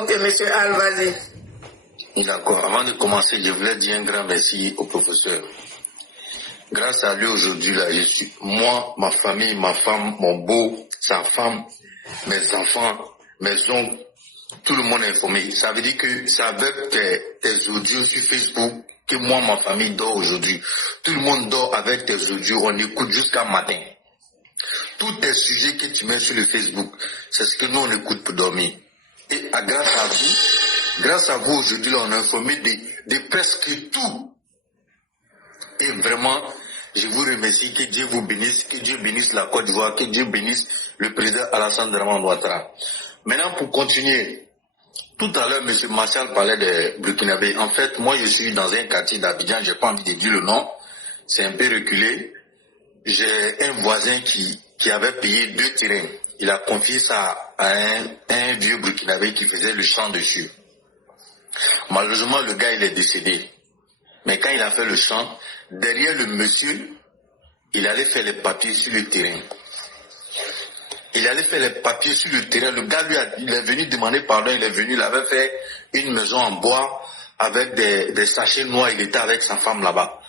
Ok, monsieur Al, vas-y. D'accord. Avant de commencer, je voulais dire un grand merci au professeur. Grâce à lui aujourd'hui, là, je suis, moi, ma famille, ma femme, mon beau, sa femme, mes enfants, mes oncles, tout le monde est informé. Ça veut dire que c'est avec tes audios sur Facebook que moi, ma famille dort aujourd'hui. Tout le monde dort avec tes audios, on écoute jusqu'à matin. Tous tes sujets que tu mets sur le Facebook, c'est ce que nous on écoute pour dormir. Et grâce à vous aujourd'hui, là, on est informé de presque tout. Et vraiment, je vous remercie, que Dieu vous bénisse, que Dieu bénisse la Côte d'Ivoire, que Dieu bénisse le président Alassane Draman Ouattara. Maintenant, pour continuer, tout à l'heure, M. Martial parlait de Burkinabé. En fait, moi, je suis dans un quartier d'Abidjan, j'ai pas envie de dire le nom, c'est un peu reculé. J'ai un voisin qui avait payé 2 terrains. Il a confié ça à un vieux Burkinabé qui faisait le champ dessus. Malheureusement, le gars, il est décédé. Mais quand il a fait le champ, derrière le monsieur, il allait faire les papiers sur le terrain. Il allait faire les papiers sur le terrain. Le gars, lui, il est venu demander pardon. Il avait fait une maison en bois avec des sachets noirs. Il était avec sa femme là-bas.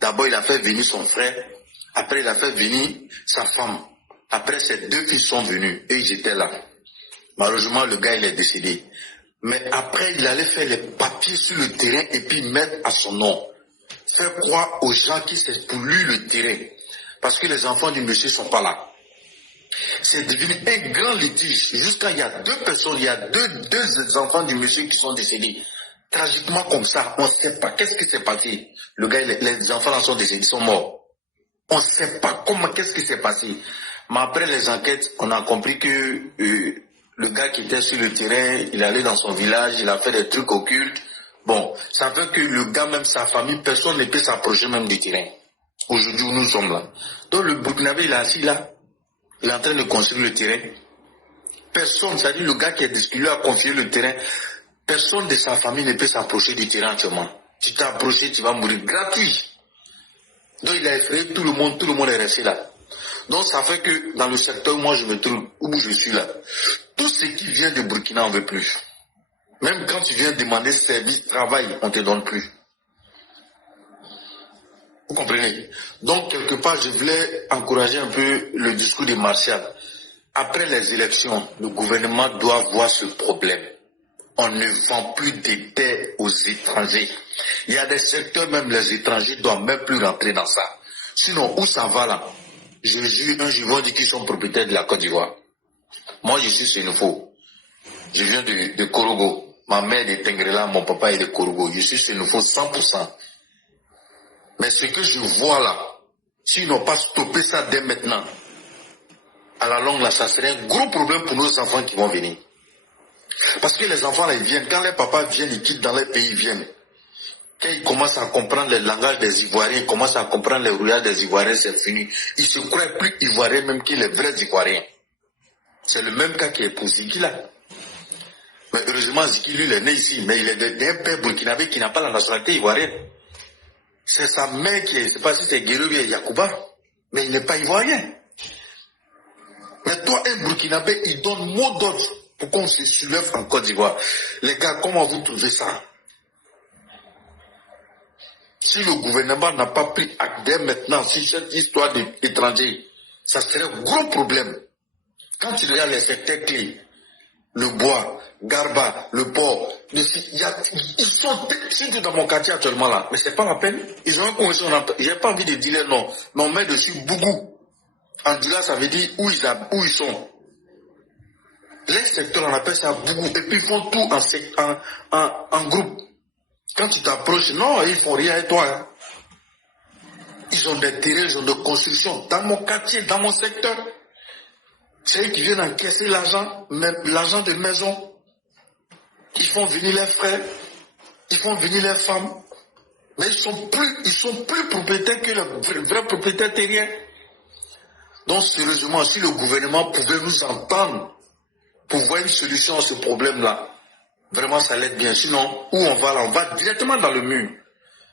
D'abord, il a fait venir son frère. Après, il a fait venir sa femme. Après, ses 2 fils sont venus et ils étaient là. Malheureusement, le gars, il est décédé. Mais après, il allait faire les papiers sur le terrain et puis mettre à son nom. Faire croire aux gens qui c'est pour lui le terrain. Parce que les enfants du monsieur ne sont pas là. C'est devenu un grand litige. Jusqu'à il y a 2 personnes, il y a deux enfants du monsieur qui sont décédés. Tragiquement comme ça, on ne sait pas. Qu'est-ce qui s'est passé? Le gars, les enfants là sont décédés, ils sont morts. On ne sait pas comment, qu'est-ce qui s'est passé. Mais après les enquêtes, on a compris que le gars qui était sur le terrain, il allait dans son village, il a fait des trucs occultes. Bon, ça fait que le gars, même sa famille, personne ne peut s'approcher même du terrain. Aujourd'hui où nous sommes là. Donc le Burkinabé, il est assis là. Il est en train de construire le terrain. Personne, c'est-à-dire le gars qui lui a confié le terrain, personne de sa famille ne peut s'approcher du terrain actuellement. Tu t'es approché, tu vas mourir gratuit. Donc il a effrayé tout le monde est resté là. Donc ça fait que dans le secteur où moi je me trouve, où je suis là, tout ce qui vient de Burkina, on ne veut plus. Même quand tu viens demander service, travail, on ne te donne plus. Vous comprenez? Donc quelque part, je voulais encourager un peu le discours de Martial. Après les élections, le gouvernement doit voir ce problème. On ne vend plus des terres aux étrangers. Il y a des secteurs, même les étrangers ne doivent même plus rentrer dans ça. Sinon, où ça va là? Je jure, un jour, dit qu'ils sont propriétaires de la Côte d'Ivoire. Moi, je suis Sénoufo. Je viens de Korogo. Ma mère est de Tengrela, mon papa est de Korogo. Je suis Sénoufo 100%. Mais ce que je vois là, s'ils n'ont pas stoppé ça dès maintenant, à la longue là, ça serait un gros problème pour nos enfants qui vont venir. Parce que les enfants là, ils viennent, quand les papas viennent, ils quittent dans les pays, ils viennent. Quand ils commencent à comprendre le langage des Ivoiriens, ils commencent à comprendre les rouillages des Ivoiriens, c'est fini. Ils se croient plus Ivoiriens même que les vrais Ivoiriens. C'est le même cas qui est pour Ziki là. Mais heureusement, Ziki, lui, il est né ici, mais il est d'un père burkinabé qui n'a pas la nationalité ivoirienne. C'est sa mère qui est, je ne sais pas si c'est Guéro ou Yacouba, mais il n'est pas ivoirien. Mais toi, un burkinabé, il donne mot d'ordre pour qu'on se soulève en Côte d'Ivoire. Les gars, comment vous trouvez ça? Si le gouvernement n'a pas pris acte dès maintenant sur cette histoire d'étrangers, ça serait un gros problème. Quand tu regardes les secteurs clés, le bois, Garba, le port, ils sont surtout dans mon quartier actuellement là, mais c'est pas la peine. Ils ont un convention, j'ai pas envie de dire les noms, mais on met dessus Bougou. En Dula, ça veut dire où ils sont. Les secteurs, on appelle ça Bougou, et puis ils font tout en groupe. Quand tu t'approches, non, ils font rien avec toi. Hein. Ils ont des terrains, ils ont des constructions dans mon quartier, dans mon secteur. C'est eux qui viennent encaisser l'argent, même l'argent de maison. Ils font venir les frères, ils font venir les femmes. Mais ils sont plus propriétaires que les vrais propriétaires terriens. Donc, sérieusement, si le gouvernement pouvait nous entendre pour voir une solution à ce problème-là, vraiment, ça l'aide bien. Sinon, où on va là? On va directement dans le mur.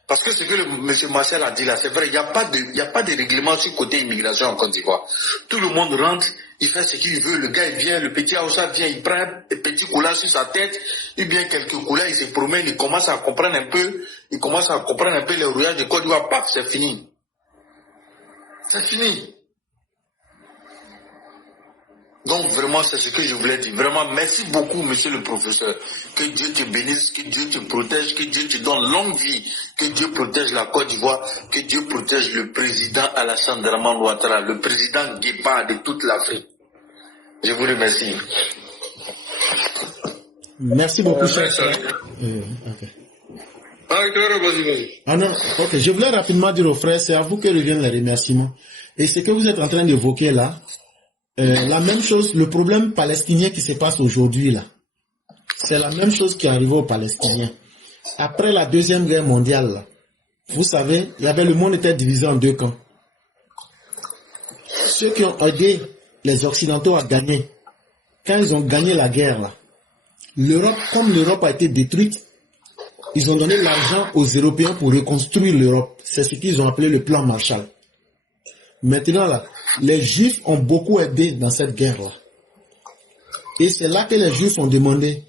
Parce que ce que M. Marcel a dit là, c'est vrai, il n'y a pas de règlement sur côté immigration en Côte d'Ivoire. Tout le monde rentre, il fait ce qu'il veut, le gars il vient, le petit Aoussa vient, il prend un petit coulard sur sa tête, ou bien quelques coulards, il se promène, il commence à comprendre un peu, les rouillages de Côte d'Ivoire, paf, c'est fini. C'est fini. Donc vraiment, c'est ce que je voulais dire. Vraiment, merci beaucoup, monsieur le professeur. Que Dieu te bénisse, que Dieu te protège, que Dieu te donne longue vie, que Dieu protège la Côte d'Ivoire, que Dieu protège le président Alassane Dramane Ouattara, le président Guépard de toute l'Afrique. Je vous remercie. Merci beaucoup, cher frère. Ah non, ok. Je voulais rapidement dire aux frères, c'est à vous que reviennent les remerciements. Et ce que vous êtes en train d'évoquer là, la même chose, le problème palestinien qui se passe aujourd'hui là, c'est la même chose qui est arrivée aux Palestiniens. Après la Deuxième Guerre mondiale, là, vous savez, le monde était divisé en deux camps. Ceux qui ont aidé les Occidentaux à gagner, quand ils ont gagné la guerre là, l'Europe, comme l'Europe a été détruite, ils ont donné l'argent aux Européens pour reconstruire l'Europe. C'est ce qu'ils ont appelé le plan Marshall. Maintenant là, les Juifs ont beaucoup aidé dans cette guerre-là. Et c'est là que les Juifs ont demandé,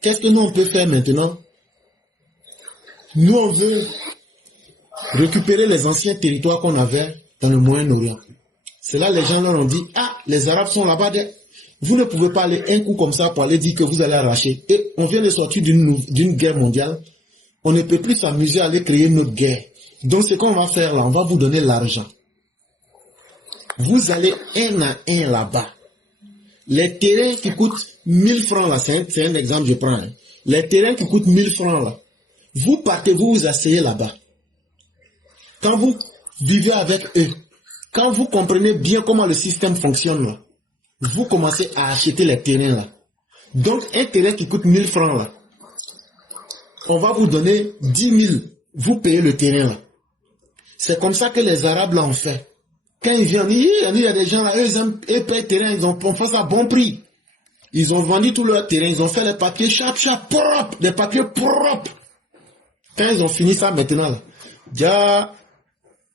qu'est-ce que nous on peut faire maintenant? Nous on veut récupérer les anciens territoires qu'on avait dans le Moyen-Orient. C'est là les gens leur ont dit, ah, les Arabes sont là-bas, vous ne pouvez pas aller un coup comme ça pour aller dire que vous allez arracher. Et on vient de sortir d'une guerre mondiale, on ne peut plus s'amuser à aller créer une autre guerre. Donc ce qu'on va faire là, on va vous donner l'argent. Vous allez un à un là-bas. Les terrains qui coûtent 1000 francs là, c'est un exemple je prends. Hein. Les terrains qui coûtent 1000 francs là, vous partez, vous vous asseyez là-bas. Quand vous vivez avec eux, quand vous comprenez bien comment le système fonctionne là, vous commencez à acheter les terrains là. Donc un terrain qui coûte 1000 francs là, on va vous donner 10 000, vous payez le terrain là. C'est comme ça que les Arabes l'ont fait. Quand ils viennent, il y a des gens là, eux, ils payent le terrain, ils ont fait ça à bon prix. Ils ont vendu tout leur terrain, ils ont fait les papiers propres, des papiers propres. Quand ils ont fini ça maintenant là, déjà,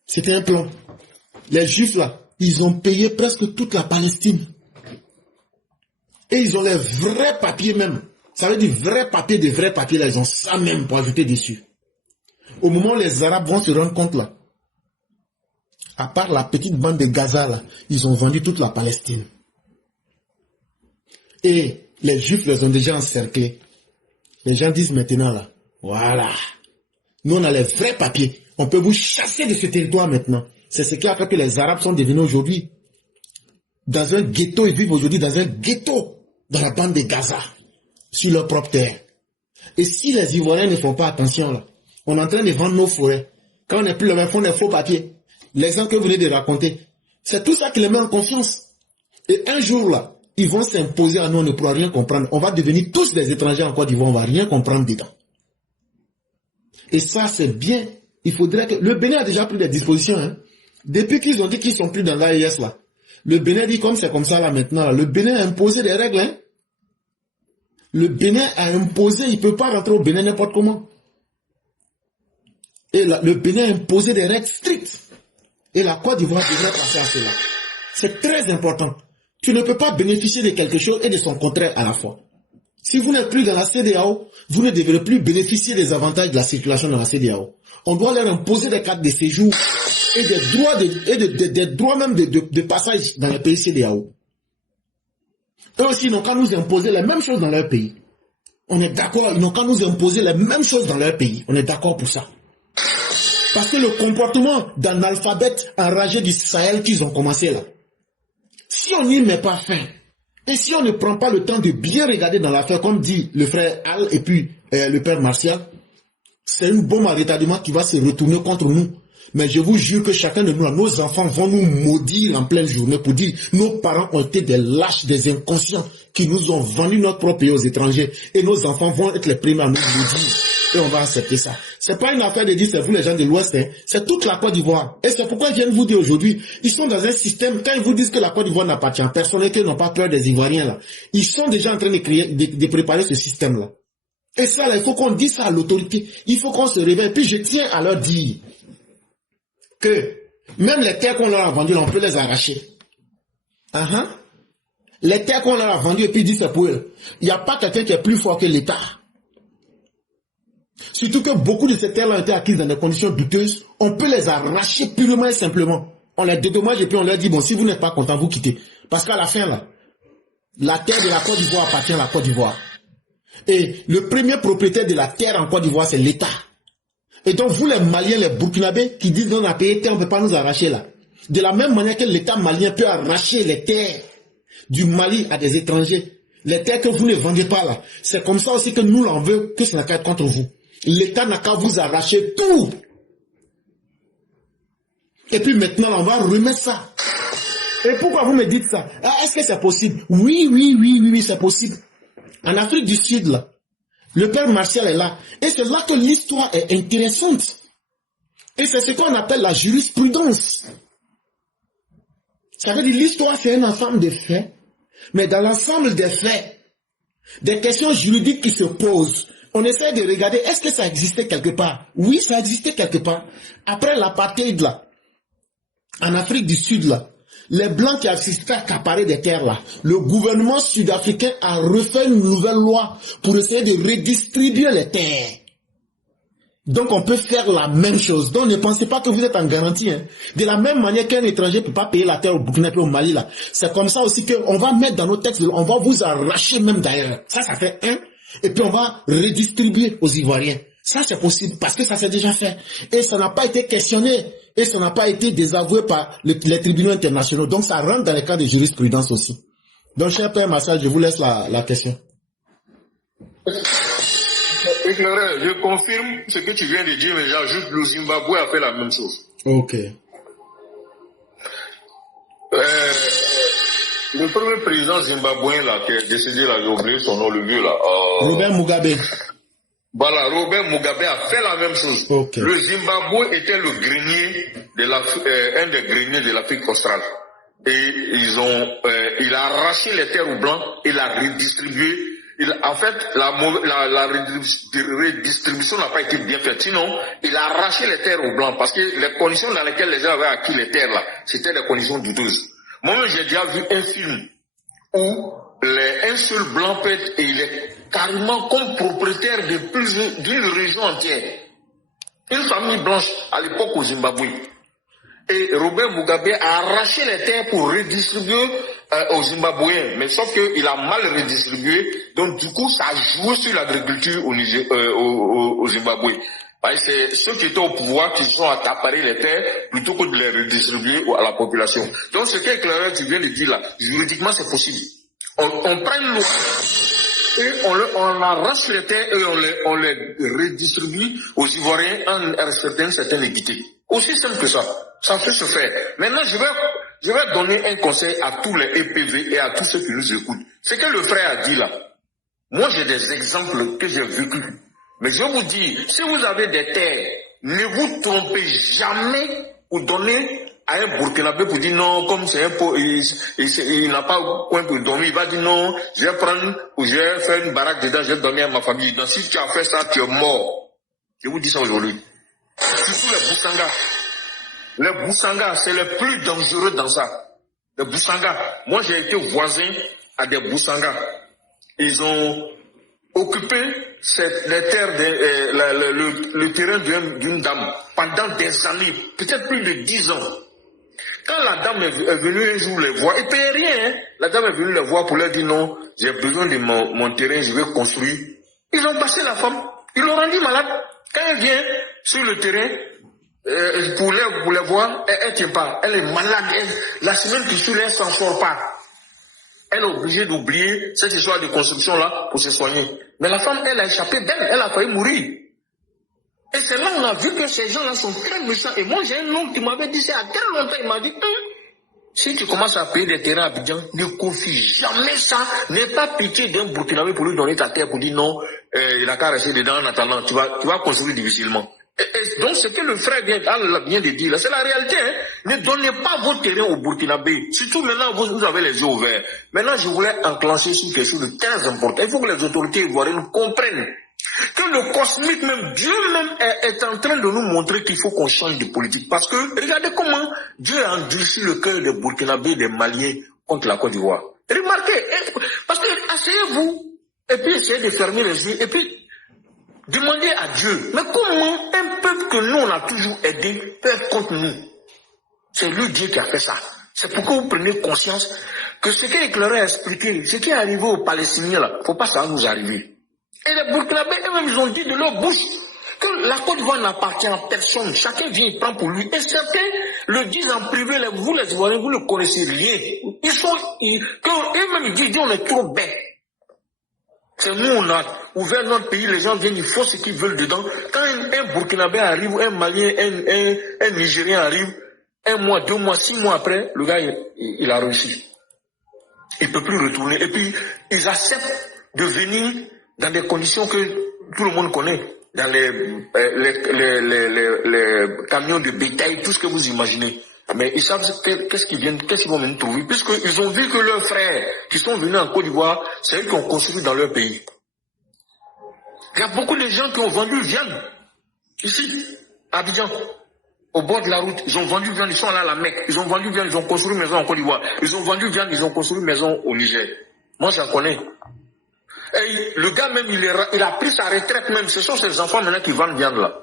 c'était un plan. Les Juifs là, ils ont payé presque toute la Palestine. Et ils ont les vrais papiers même. Ça veut dire vrais papiers, des vrais papiers là, ils ont ça même pour ajouter dessus. Au moment où les Arabes vont se rendre compte là, à part la petite bande de Gaza, là, ils ont vendu toute la Palestine. Et les Juifs les ont déjà encerclés. Les gens disent maintenant, là, voilà, nous on a les vrais papiers. On peut vous chasser de ce territoire maintenant. C'est ce qui a fait que les Arabes sont devenus aujourd'hui dans un ghetto. Ils vivent aujourd'hui dans un ghetto, dans la bande de Gaza, sur leur propre terre. Et si les Ivoiriens ne font pas attention, là, on est en train de vendre nos forêts. Quand on n'est plus là, on font des faux papiers. L'exemple que vous venez de raconter, c'est tout ça qui les met en confiance. Et un jour là, ils vont s'imposer à nous, on ne pourra rien comprendre. On va devenir tous des étrangers en Côte d'Ivoire, on ne va rien comprendre dedans. Et ça, c'est bien. Il faudrait que... Le Bénin a déjà pris des dispositions. Hein. Depuis qu'ils ont dit qu'ils ne sont plus dans l'AES là, le Bénin dit comme c'est comme ça là maintenant, là, le Bénin a imposé des règles. Hein. Le Bénin a imposé, il ne peut pas rentrer au Bénin n'importe comment. Et là, le Bénin a imposé des règles strictes. Et la Côte d'Ivoire devrait passer à cela. C'est très important. Tu ne peux pas bénéficier de quelque chose et de son contraire à la fois. Si vous n'êtes plus dans la CEDEAO, vous ne devrez plus bénéficier des avantages de la circulation dans la CEDEAO. On doit leur imposer des cartes de séjour et des droits même de passage dans les pays CEDEAO. Eux aussi, ils n'ont qu'à nous imposer les mêmes choses dans leur pays. On est d'accord, ils n'ont qu'à nous imposer les mêmes choses dans leur pays. On est d'accord pour ça. Parce que le comportement d'analphabète enragé du Sahel qu'ils ont commencé là, si on n'y met pas fin, et si on ne prend pas le temps de bien regarder dans l'affaire, comme dit le frère Al et puis le père Martial, c'est une bombe à retardement qui va se retourner contre nous. Mais je vous jure que chacun de nous, nos enfants vont nous maudire en pleine journée pour dire nos parents ont été des lâches, des inconscients qui nous ont vendu notre propre pays aux étrangers. Et nos enfants vont être les premiers à nous maudire. Et on va accepter ça. C'est pas une affaire de dire c'est vous les gens de l'Ouest, hein. C'est toute la Côte d'Ivoire. Et c'est pourquoi je viens de vous dire aujourd'hui, ils sont dans un système, quand ils vous disent que la Côte d'Ivoire n'appartient à personne et qu'ils n'ont pas peur des Ivoiriens là, ils sont déjà en train de préparer ce système là. Et ça, là, il faut qu'on dise ça à l'autorité. Il faut qu'on se réveille. Puis je tiens à leur dire que même les terres qu'on leur a vendues, on peut les arracher. Les terres qu'on leur a vendues et puis ils disent c'est pour eux. Il n'y a pas quelqu'un qui est plus fort que l'État. Surtout que beaucoup de ces terres-là ont été acquises dans des conditions douteuses. On peut les arracher purement et simplement. On les dédommage et puis on leur dit, bon, si vous n'êtes pas content, vous quittez. Parce qu'à la fin, là, la terre de la Côte d'Ivoire appartient à la Côte d'Ivoire. Et le premier propriétaire de la terre en Côte d'Ivoire, c'est l'État. Et donc, vous les Maliens, les Burkinabés, qui disent on a payé terre, on ne peut pas nous arracher là. De la même manière que l'État malien peut arracher les terres du Mali à des étrangers. Les terres que vous ne vendez pas là. C'est comme ça aussi que nous, l'on veut que ça n'a qu'à être contre vous. L'État n'a qu'à vous arracher tout. Et puis maintenant, on va remettre ça. Et pourquoi vous me dites ça? Est-ce que c'est possible? Oui, c'est possible. En Afrique du Sud, là, le père Martial est là. Et c'est là que l'histoire est intéressante. Et c'est ce qu'on appelle la jurisprudence. Ça veut dire l'histoire, c'est un ensemble de faits. Mais dans l'ensemble des faits, des questions juridiques qui se posent, on essaie de regarder, est-ce que ça existait quelque part? Oui, ça existait quelque part. Après l'apartheid, là, en Afrique du Sud, là, les Blancs qui assistaient à accaparer des terres, là, le gouvernement sud-africain a refait une nouvelle loi pour essayer de redistribuer les terres. Donc on peut faire la même chose. Donc ne pensez pas que vous êtes en garantie. Hein. De la même manière qu'un étranger ne peut pas payer la terre au Burkina et au Mali, là, c'est comme ça aussi qu'on va mettre dans nos textes, on va vous arracher même d'ailleurs. Ça fait un. Et puis on va redistribuer aux Ivoiriens. Ça c'est possible parce que ça s'est déjà fait. Et ça n'a pas été questionné. Et ça n'a pas été désavoué par les tribunaux internationaux. Donc ça rentre dans les cas de jurisprudence aussi. Donc cher père Massal, je vous laisse la question. Éclaireur, je confirme ce que tu viens de dire, mais j'ajoute le Zimbabwe a fait la même chose. Ok. Le premier président zimbabwéen là, qui est décédé là, j'ai oublié son nom, le vieux là. Robert Mugabe. Voilà, Robert Mugabe a fait la même chose. Okay. Le Zimbabwe était le grenier un des greniers de l'Afrique australe. Et il a arraché les terres aux Blancs et l'a redistribué. En fait, la redistribution n'a pas été bien faite. Sinon, il a arraché les terres aux Blancs parce que les conditions dans lesquelles les gens avaient acquis les terres là, c'était des conditions douteuses. Moi-même, j'ai déjà vu un film où un seul blanc peut être, et il est carrément comme propriétaire d'une région entière. Une famille blanche à l'époque au Zimbabwe. Et Robert Mugabe a arraché les terres pour redistribuer aux Zimbabwéens. Mais sauf qu'il a mal redistribué. Donc du coup, ça a joué sur l'agriculture au Zimbabwe. C'est ceux qui étaient au pouvoir qui sont accaparés les terres plutôt que de les redistribuer à la population. Donc ce qu'Éclaireur tu viens de dire là, juridiquement c'est possible. On prend une loi et on arrache les terres et on les redistribue aux Ivoiriens en respectant une certaine équité. Aussi simple que ça. Ça peut se faire. Maintenant, je vais donner un conseil à tous les EPV et à tous ceux qui nous écoutent. Ce que le frère a dit là. Moi, j'ai des exemples que j'ai vécus. Mais je vous dis, si vous avez des terres, ne vous trompez jamais pour donner à un Burkinabé pour dire non, comme c'est un pot, il n'a pas coin pour dormir, il va dire non, je vais faire une baraque dedans, je vais dormir à ma famille. Donc si tu as fait ça, tu es mort. Je vous dis ça aujourd'hui. Surtout les Boussanga. Les Boussanga, c'est les plus dangereux dans ça. Les Boussanga. Moi, j'ai été voisin à des Boussanga. Ils ont occupé les terres, le terrain d'une dame pendant des années, peut-être plus de 10 ans. Quand la dame est venue un jour les voir, ils ne payaient rien. Hein. La dame est venue les voir pour leur dire non, j'ai besoin de mon terrain, je vais construire. Ils ont passé la femme, ils l'ont rendue malade. Quand elle vient sur le terrain, pour les voir, elle ne tient pas. Elle est malade. La semaine qui suit, elle ne s'en sort pas. Elle est obligée d'oublier cette histoire de construction-là pour se soigner. Mais la femme, elle a échappé d'elle. Elle a failli mourir. Et c'est là qu'on a vu que ces gens-là sont très méchants. Et moi, j'ai un homme qui m'avait dit ça il y a très longtemps. Il m'a dit, si tu commences à payer des terrains à Abidjan, ne confie jamais ça. N'aie pas pitié d'un Burkinabé pour lui donner ta terre pour dire non, il a qu'à rester dedans en attendant. Tu vas construire difficilement. Et donc, ce que le frère vient de dire, là, c'est la réalité. Hein. Ne donnez pas vos terrains au Burkinabé. Surtout maintenant, vous avez les yeux ouverts. Maintenant, je voulais enclencher sur quelque chose de très important. Il faut que les autorités ivoiriennes comprennent que le cosmique même, Dieu même est en train de nous montrer qu'il faut qu'on change de politique. Parce que, regardez comment Dieu a endurci le cœur des Burkinabés, des Maliens contre la Côte d'Ivoire. Remarquez, parce que asseyez-vous, et puis essayez de fermer les yeux, et puis demandez à Dieu, mais comment un peuple que nous on a toujours aidé peut être contre nous? C'est lui Dieu qui a fait ça. C'est pour que vous preniez conscience que ce qu'Éclaireur a expliqué, ce qui est arrivé aux Palestiniens là, faut pas ça nous arriver. Et les Burkinabés eux-mêmes, ils ont dit de leur bouche que la Côte d'Ivoire n'appartient à personne. Chacun vient et prend pour lui. Et certains le disent en privé, vous les Ivoiriens, vous ne connaissez rien. Eux-mêmes disent, on est trop bêtes. C'est nous, on a ouvert notre pays, les gens viennent, ils font ce qu'ils veulent dedans. Quand un Burkinabé arrive, un Malien, un Nigérien arrive, 1 mois, 2 mois, 6 mois après, le gars, il a réussi. Il ne peut plus retourner. Et puis, ils acceptent de venir dans des conditions que tout le monde connaît. Dans les camions de bétail, tout ce que vous imaginez. Mais ils savent qu'est-ce qu'ils vont venir trouver. Puisqu'ils ont vu que leurs frères qui sont venus en Côte d'Ivoire, c'est eux qui ont construit dans leur pays. Il y a beaucoup de gens qui ont vendu viande. Ici, à Abidjan. Au bord de la route, ils ont vendu viande, ils sont là à la Mecque. Ils ont vendu viande, ils ont construit une maison en Côte d'Ivoire. Ils ont vendu viande, ils ont construit une maison au Niger. Moi, j'en connais. Et le gars même, il a pris sa retraite même. Ce sont ses enfants maintenant qui vendent viande là.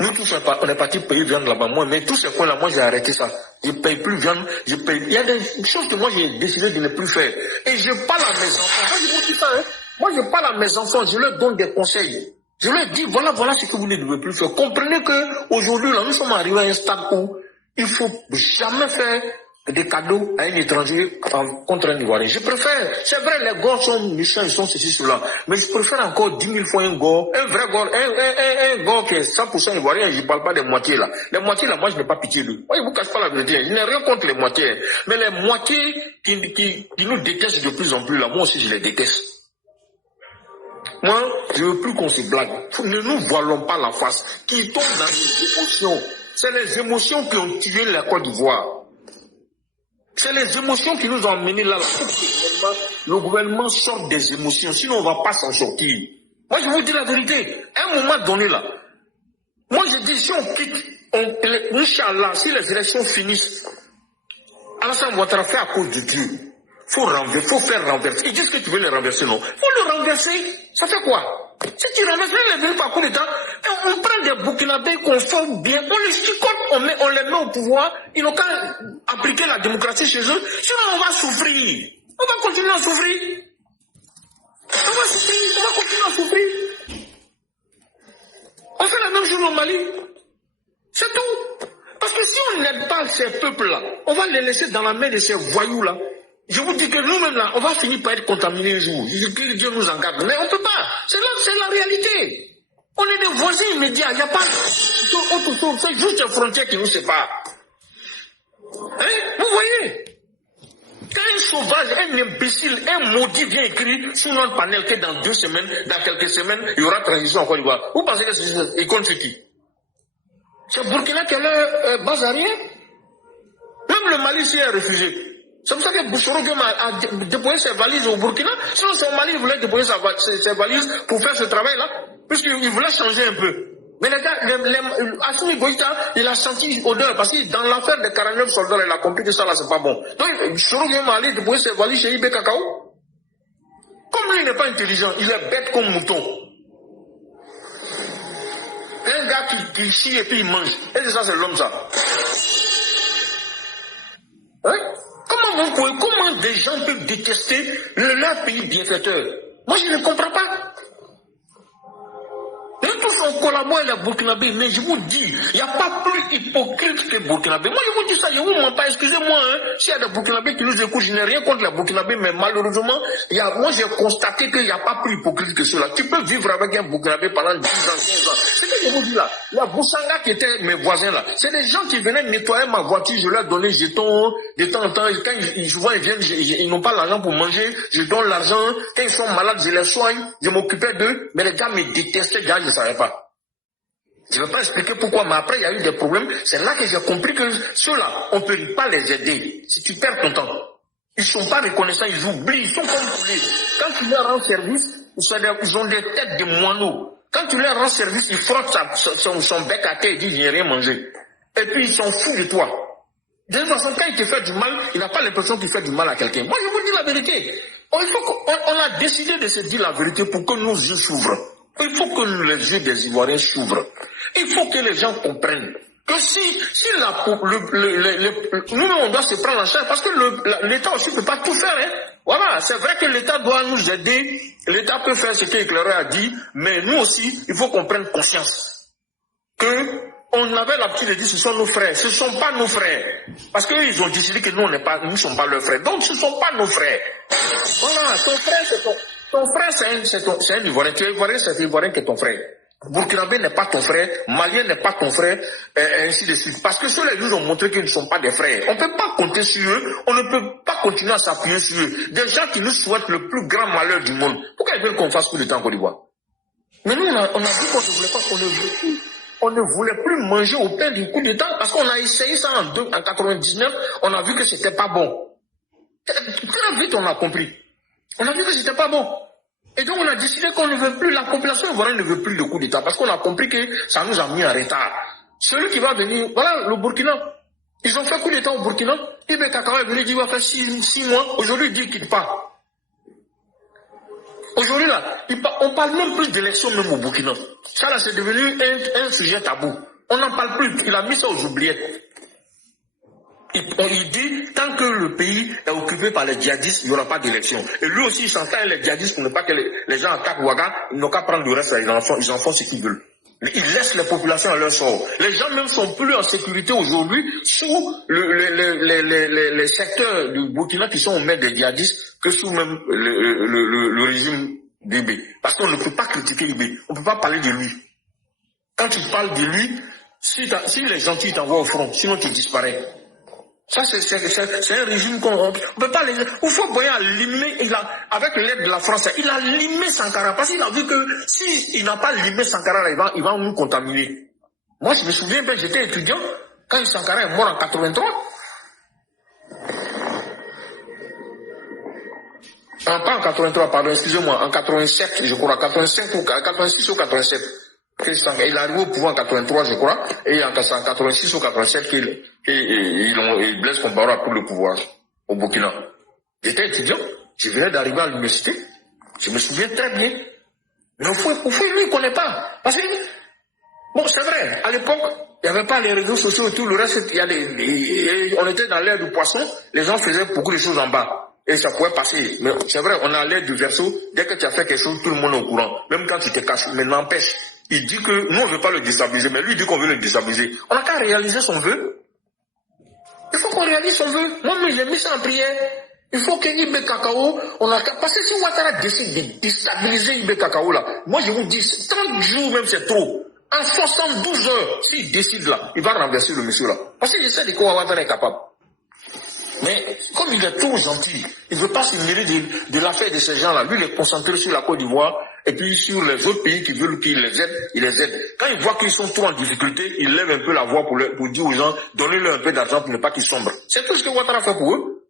Nous tous, on est partis payer viande là-bas. Moi, mais tous ces coins-là, moi, j'ai arrêté ça. Je ne paye plus viande. Il y a des choses que moi, j'ai décidé de ne plus faire. Et je parle à mes enfants. Moi, je vous dis ça, hein. Moi, je parle à mes enfants. Je leur donne des conseils. Je leur dis, voilà ce que vous ne devez plus faire. Comprenez qu'aujourd'hui, là, nous sommes arrivés à un stade où il ne faut jamais faire des cadeaux à un étranger contre un Ivoirien. Je préfère, c'est vrai, les gars sont méchants, ils sont ceci, cela, mais je préfère encore 10 000 fois un gars, un vrai gars, un gars qui est 100% Ivoirien, je ne parle pas des moitiés là. Les moitiés là, moi je n'ai pas pitié d'eux. Moi, je ne vous cache pas la vérité, je n'ai rien contre les moitiés, mais les moitiés qui nous détestent de plus en plus là, moi aussi je les déteste. Moi, je ne veux plus qu'on se blague. Ne nous voilons pas la face. Qui tombe dans les émotions. C'est les émotions qui ont tué la Côte d'Ivoire. C'est les émotions qui nous ont emmenés là. Le gouvernement sort des émotions. Sinon, on ne va pas s'en sortir. Moi, je vous dis la vérité. À un moment donné là, moi je dis si on quitte, Inch'Allah, si les élections finissent, Alassane Ouattara fait à cause de Dieu. Faut faire renverser. Ils disent que tu veux les renverser, non? Faut le renverser. Ça fait quoi? Si tu renverses, les venus par coup d'État, on prend des Burkinabés qu'on forme bien, on les chicote, on les met au pouvoir, ils n'ont qu'à appliquer la démocratie chez eux, sinon on va souffrir. On va continuer à souffrir. On va continuer à souffrir. On fait la même chose au Mali. C'est tout. Parce que si on n'aide pas ces peuples-là, on va les laisser dans la main de ces voyous-là. Je vous dis que nous-mêmes là, on va finir par être contaminés un jour. Que Dieu nous en garde. Mais on ne peut pas. C'est la réalité. On est des voisins immédiats. Il n'y a pas autre chose. C'est juste les frontières qui nous séparent. Hein? Vous voyez? Quand un sauvage, un imbécile, un maudit vient écrire sur notre panel que dans 2 semaines, dans quelques semaines, il y aura transition en Côte d'Ivoire. Vous pensez que c'est compte sur qui? C'est Burkina qui a leur base arrière. Même le Mali s'y est refusé. C'est pour ça que Bouchoro a déployé ses valises au Burkina. Sinon, c'est au Mali qu'il voulait déployer ses valises pour faire ce travail-là, puisqu'il voulait changer un peu. Mais les gars, Assimi Goïta, il a senti odeur, parce que dans l'affaire des 49 soldats, il a compris que ça là, c'est pas bon. Donc, Bouchoro m'a allé déployer ses valises chez IB Cacao. Comme lui, il n'est pas intelligent, il est bête comme mouton. Un gars qui chie et puis il mange. Et ça, c'est l'homme, ça. Hein? Comment des gens peuvent détester leur pays bienfaiteur? Moi, je ne comprends pas. Nous tous, on collabore avec les Burkinabés, mais je vous dis, il n'y a pas plus hypocrite que Burkinabé. Moi, je vous dis ça, je ne vous mens pas. Excusez-moi, hein, s'il y a des Burkinabés qui nous écoutent, je n'ai rien contre les Burkinabés, mais malheureusement, moi, j'ai constaté qu'il n'y a pas plus hypocrite que cela. Tu peux vivre avec un Burkinabé pendant 10 ans, 15 ans. C'est ce que je vous dis là. La Boussanga qui étaient mes voisins là, c'est des gens qui venaient nettoyer ma voiture, je leur donnais jetons de temps en temps. Quand souvent ils viennent, ils n'ont pas l'argent pour manger, je donne l'argent. Quand ils sont malades, je les soigne, je m'occupais d'eux. Mais les gars me détestaient, gars, je ne savais pas. Je ne vais pas expliquer pourquoi, mais après il y a eu des problèmes. C'est là que j'ai compris que ceux-là, on ne peut pas les aider. Si tu perds ton temps, ils ne sont pas reconnaissants, ils oublient, ils sont comme oubliés. Quand tu leur rends service, Ils ont des têtes de moineaux. Quand tu leur rends service, ils frottent son bec à terre et disent, il n'y a rien manger. Et puis, ils s'en foutent de toi. De toute façon, quand il te fait du mal, il n'a pas l'impression qu'il fait du mal à quelqu'un. Moi, je vous dis la vérité. Il faut qu'on a décidé de se dire la vérité pour que nos yeux s'ouvrent. Il faut que les yeux des Ivoiriens s'ouvrent. Il faut que les gens comprennent que si nous, on doit se prendre en charge parce que l'État aussi ne peut pas tout faire. Hein. Voilà, c'est vrai que l'État doit nous aider. L'État peut faire ce qu'Éclaireur a dit, mais nous aussi, il faut qu'on prenne conscience que on avait l'habitude de dire ce sont nos frères. Ce ne sont pas nos frères. Parce qu'ils ont décidé que nous ne sommes pas leurs frères. Donc ce ne sont pas nos frères. Voilà, ton frère, c'est un Ivoirien. Tu es Ivoirien, c'est un Ivoirien qui est ton frère. Burkinabé n'est pas ton frère, Malien n'est pas ton frère, et ainsi de suite. Parce que ceux-là nous ont montré qu'ils ne sont pas des frères. On ne peut pas compter sur eux, on ne peut pas continuer à s'appuyer sur eux. Des gens qui nous souhaitent le plus grand malheur du monde. Pourquoi ils veulent qu'on fasse coup de temps en Côte d'Ivoire? Mais nous, on a dit qu'on ne voulait pas, on ne voulait plus manger au pain du coup d'État parce qu'on a essayé ça en 99, on a vu que c'était pas bon. Très vite on a compris. On a vu que c'était pas bon. Et donc on a décidé qu'on ne veut plus, la population ivoirienne ne veut plus de coup d'État parce qu'on a compris que ça nous a mis en retard. Celui qui va venir, voilà le Burkina. Ils ont fait coup d'État au Burkina. Ibn Kakao est venu dire qu'il va faire 6 mois. Aujourd'hui il dit qu'il part. Aujourd'hui, là, on parle même plus d'élections même au Burkina. Ça, là, c'est devenu un sujet tabou. On n'en parle plus. Il a mis ça aux oubliettes. Il dit, tant que le pays est occupé par les djihadistes, il n'y aura pas d'élection. Et lui aussi, il s'entend les djihadistes pour ne pas que les gens attaquent Ouaga. Ils n'ont qu'à prendre le reste, ils en font ce qu'ils veulent. Mais ils laissent les populations à leur sort. Les gens même sont plus en sécurité aujourd'hui sous les secteurs du Burkina qui sont aux mains des djihadistes que sous même le régime d'Ibé. Parce qu'on ne peut pas critiquer Ibé. On ne peut pas parler de lui. Quand tu parles de lui, si les gentils t'envoient au front, sinon tu disparais. Ça, c'est un régime qu'on ne peut pas les... Il faut bien limer, avec l'aide de la France, il a limé Sankara, parce qu'il a vu que s'il n'a pas limé Sankara, il va nous contaminer. Moi, je me souviens, j'étais étudiant, quand Sankara est mort en 83. Pas en 83, pardon, excusez-moi, en 87, je crois, 85 ou 86 ou 87. Il est arrivé au pouvoir en 83, je crois, et en 86 ou 87 Blaise Compaoré a pris le pouvoir au Burkina. J'étais étudiant, je venais d'arriver à l'université, je me souviens très bien. Mais au fond, lui, il ne connaît pas. Parce que, bon, c'est vrai, à l'époque, il n'y avait pas les réseaux sociaux et tout, le reste, on était dans l'ère du poisson, les gens faisaient beaucoup de choses en bas. Et ça pouvait passer. Mais c'est vrai, on a l'ère du verso, dès que tu as fait quelque chose, tout le monde est au courant. Même quand tu te caches, mais n'empêche. Il dit que nous, on ne veut pas le déstabiliser, mais lui, il dit qu'on veut le déstabiliser. On n'a qu'à réaliser son vœu. Il faut qu'on réalise son vœu. Moi, j'ai mis ça en prière. Il faut que Ibé Kakao, parce que si Ouattara décide de déstabiliser Ibé Kakao, là, moi, je vous dis, 30 jours même, c'est trop. En 72 heures, s'il décide là, il va renverser le monsieur là. Parce qu'il sait de quoi Ouattara est capable. Mais comme il est trop gentil, il ne veut pas se mêler de l'affaire de ces gens-là. Lui, il est concentré sur la Côte d'Ivoire et puis sur les autres pays qui veulent qu'il les aide, il les aide. Quand il voit qu'ils sont trop en difficulté, il lève un peu la voix pour dire aux gens, donnez-leur un peu d'argent pour ne pas qu'ils sombrent. C'est tout ce que Ouattara fait pour eux.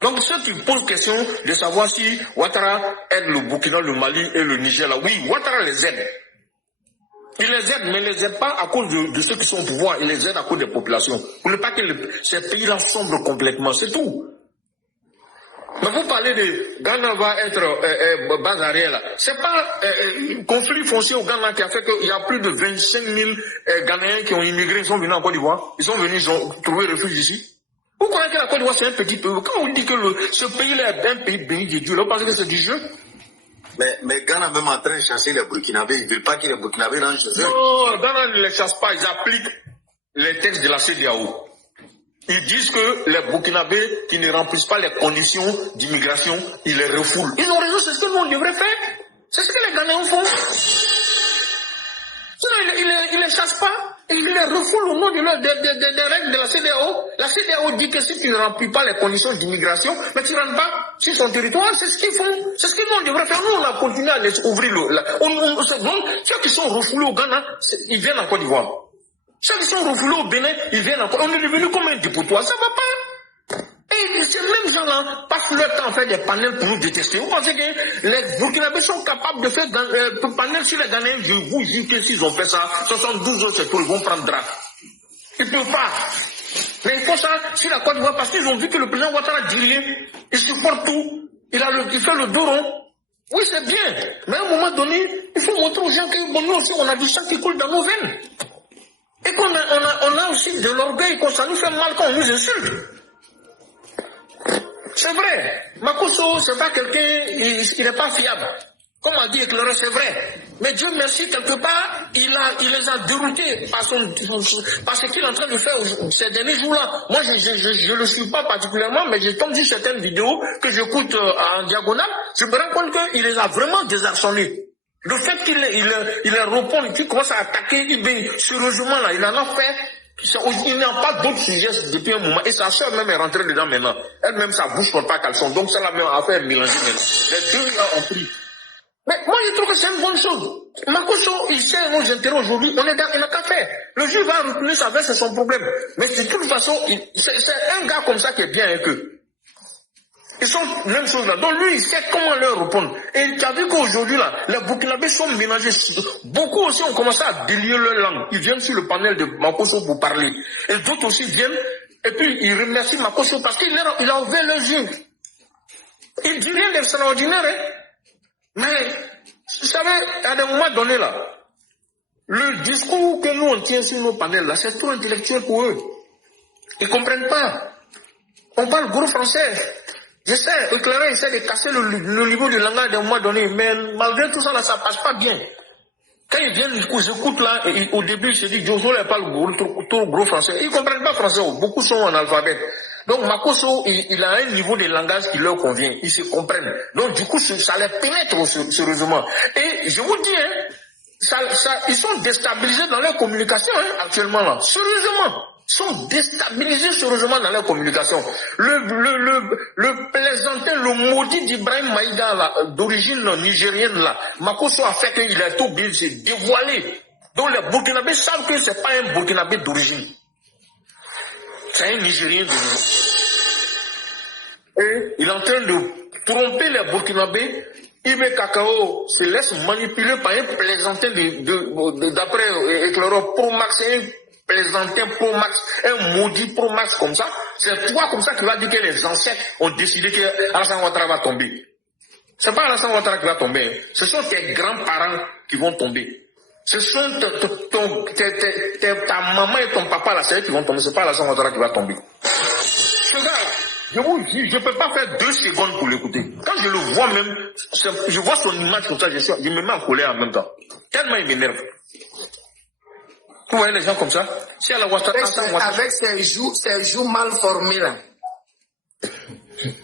Donc ceux qui posent question de savoir si Ouattara aide le Burkina, le Mali et le Niger, là, oui, Ouattara les aide. Il les aide, mais il ne les aide pas à cause de ceux qui sont au pouvoir, il les aide à cause des populations. Pour ne pas que ces pays-là sombrent complètement, c'est tout. Mais vous parlez de Ghana va être base arrière là. C'est pas conflit foncier au Ghana qui a fait qu'il y a plus de 25 000 Ghanéens qui ont immigré, ils sont venus en Côte d'Ivoire. Ils sont venus, ils ont trouvé refuge ici. Vous croyez que la Côte d'Ivoire c'est un petit pays? Quand on dit que ce pays-là est un pays béni de Dieu, là, vous pensez que c'est du jeu? Mais Ghana même en train de chasser les Burkinabés, ils ne veulent pas que les Burkinabés rentrent chez eux. Non, Ghana ne les chasse pas, ils appliquent les textes de la CEDEAO. Ils disent que les Burkinabés qui ne remplissent pas les conditions d'immigration, ils les refoulent. Ils ont raison, c'est ce que nous on devrait faire. C'est ce que les Ghanéens font. Sinon, ils ne les chassent pas, ils les refoulent au nom des règles de la CEDEAO. La CEDEAO dit que si tu ne remplis pas les conditions d'immigration, mais tu ne rentres pas sur son territoire, c'est ce qu'ils font. C'est ce que nous on devrait faire. Nous, on a continué à les ouvrir. Ceux qui sont refoulés au Ghana, ils viennent en Côte d'Ivoire. Ceux qui sont refoulés au Bénin, ils viennent encore. On est devenu comme un dépotoir, ça va pas. Et ces mêmes gens-là passent leur temps à faire des panels pour nous détester. Vous pensez que les Burkinabés sont capables de faire panels sur les Ghanéens? Je vous dis que s'ils ont fait ça, 72 heures, c'est tout, ils vont prendre draft. Ils ne peuvent pas. Mais il faut ça sur la Côte d'Ivoire parce qu'ils ont vu que le président Ouattara dit rien, il supporte tout, il fait le dos rond. Oui, c'est bien. Mais à un moment donné, il faut montrer aux gens que bon, nous aussi, on a du sang qui coule dans nos veines. Et qu'on a aussi de l'orgueil, qu'on ça nous fait mal quand on nous insulte. C'est vrai. Makosso, c'est pas quelqu'un, il n'est pas fiable. Comme a dit Éclaireur, c'est vrai. Mais Dieu merci, quelque part, il les a déroutés par ce qu'il est en train de faire ces derniers jours-là. Moi, je le suis pas particulièrement, mais j'ai comme dit certaines vidéos que j'écoute en diagonale, je me rends compte qu'il les a vraiment désarçonnés. Le fait qu'il les répond, qu'il commence à attaquer, sérieusement là, il en a fait. Il n'y a pas d'autres sujets depuis un moment. Et sa soeur même est rentrée dedans maintenant. Elle-même, sa bouche ne porte pas caleçon. Donc, ça la même affaire mélangée maintenant. Les deux là ont pris. Mais moi, je trouve que c'est une bonne chose. Makosso, il sait nos intérêts aujourd'hui. Il n'a qu'à faire. Le juge va retourner sa veste, c'est son problème. Mais de toute façon, c'est un gars comme ça qui est bien avec eux. Ils sont la même chose là. Donc lui, il sait comment leur répondre. Et tu as vu qu'aujourd'hui là, les Burkinabés sont mélangés. Beaucoup aussi ont commencé à délier leur langue. Ils viennent sur le panel de Makosso pour parler. Et d'autres aussi viennent. Et puis ils remercient Makosso parce qu'il a ouvert leurs yeux. Il dit rien d'extraordinaire, hein. Mais, vous savez, à des moments donnés là, le discours que nous on tient sur nos panels là, c'est trop intellectuel pour eux. Ils ne comprennent pas. On parle gros français. Je sais, Éclaireur essaie de casser le niveau du langage d'un moment donné, mais malgré tout ça là, ça passe pas bien. Quand ils viennent, ils écoutent là, et au début, ils se disent, Jojo ne parle trop gros français. Ils ne comprennent pas français, beaucoup sont en alphabet. Donc Makosso, il a un niveau de langage qui leur convient, ils se comprennent. Donc du coup, ça les pénètre sérieusement. Et je vous dis, hein, ils sont déstabilisés dans leur communication hein, actuellement là, sérieusement. Ils sont déstabilisés sérieusement dans leur communication. Le plaisantin, le maudit d'Ibrahim Maïga là, d'origine nigérienne là, Makosso a fait qu'il a tout obligé de se dévoiler. Donc les Burkinabés savent que c'est pas un Burkinabé d'origine. C'est un Nigérien d'origine. Et il est en train de tromper les Burkinabés. Ibe Kakao se laisse manipuler par un plaisantin d'après Éclaireur Pro Max, un plaisantin Pro Max, un maudit Pro Max comme ça. C'est toi comme ça qui va dire que les ancêtres ont décidé que Alassane Ouattara va tomber. C'est pas Alassane Ouattara qui va tomber. Hein. Ce sont tes grands-parents qui vont tomber. Ce sont ta maman et ton papa là, c'est eux qui vont tomber. C'est pas Alassane Ouattara qui va tomber. Ce gars, je vous dis, je peux pas faire 2 secondes pour l'écouter. Quand je le vois même, je vois son image comme ça, je me mets en colère en même temps. Tellement il m'énerve. Vous voyez les gens comme ça? Si à la Ouattara, avec ses joues mal formées là.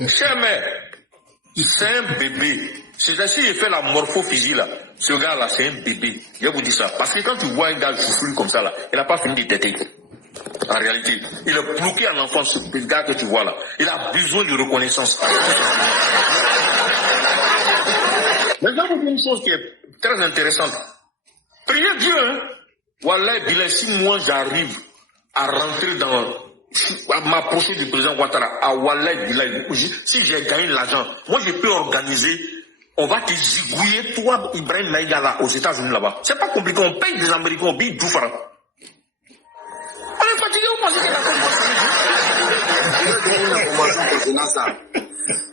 Chère mère, c'est un bébé. C'est-à-dire, s'il fait la morphophysie là, ce gars-là, c'est un bébé. Je vais vous dire ça. Parce que quand tu vois un gars joufflu comme ça là, il n'a pas fini de têter. En réalité, il est bloqué en enfance, ce gars que tu vois là. Il a besoin de reconnaissance. Mais je vais vous dire une chose qui est très intéressante. Priez Dieu, hein. Wallah, Bilal, si moi j'arrive à rentrer à m'approcher du président Ouattara, à Wallah, Bilal, si j'ai gagné l'argent, moi je peux organiser, on va te zigouiller, toi, Ibrahim Maïga, là, aux États-Unis là-bas. C'est pas compliqué, on paye des Américains, on paye tout franc. On est fatigué, vous pensez que la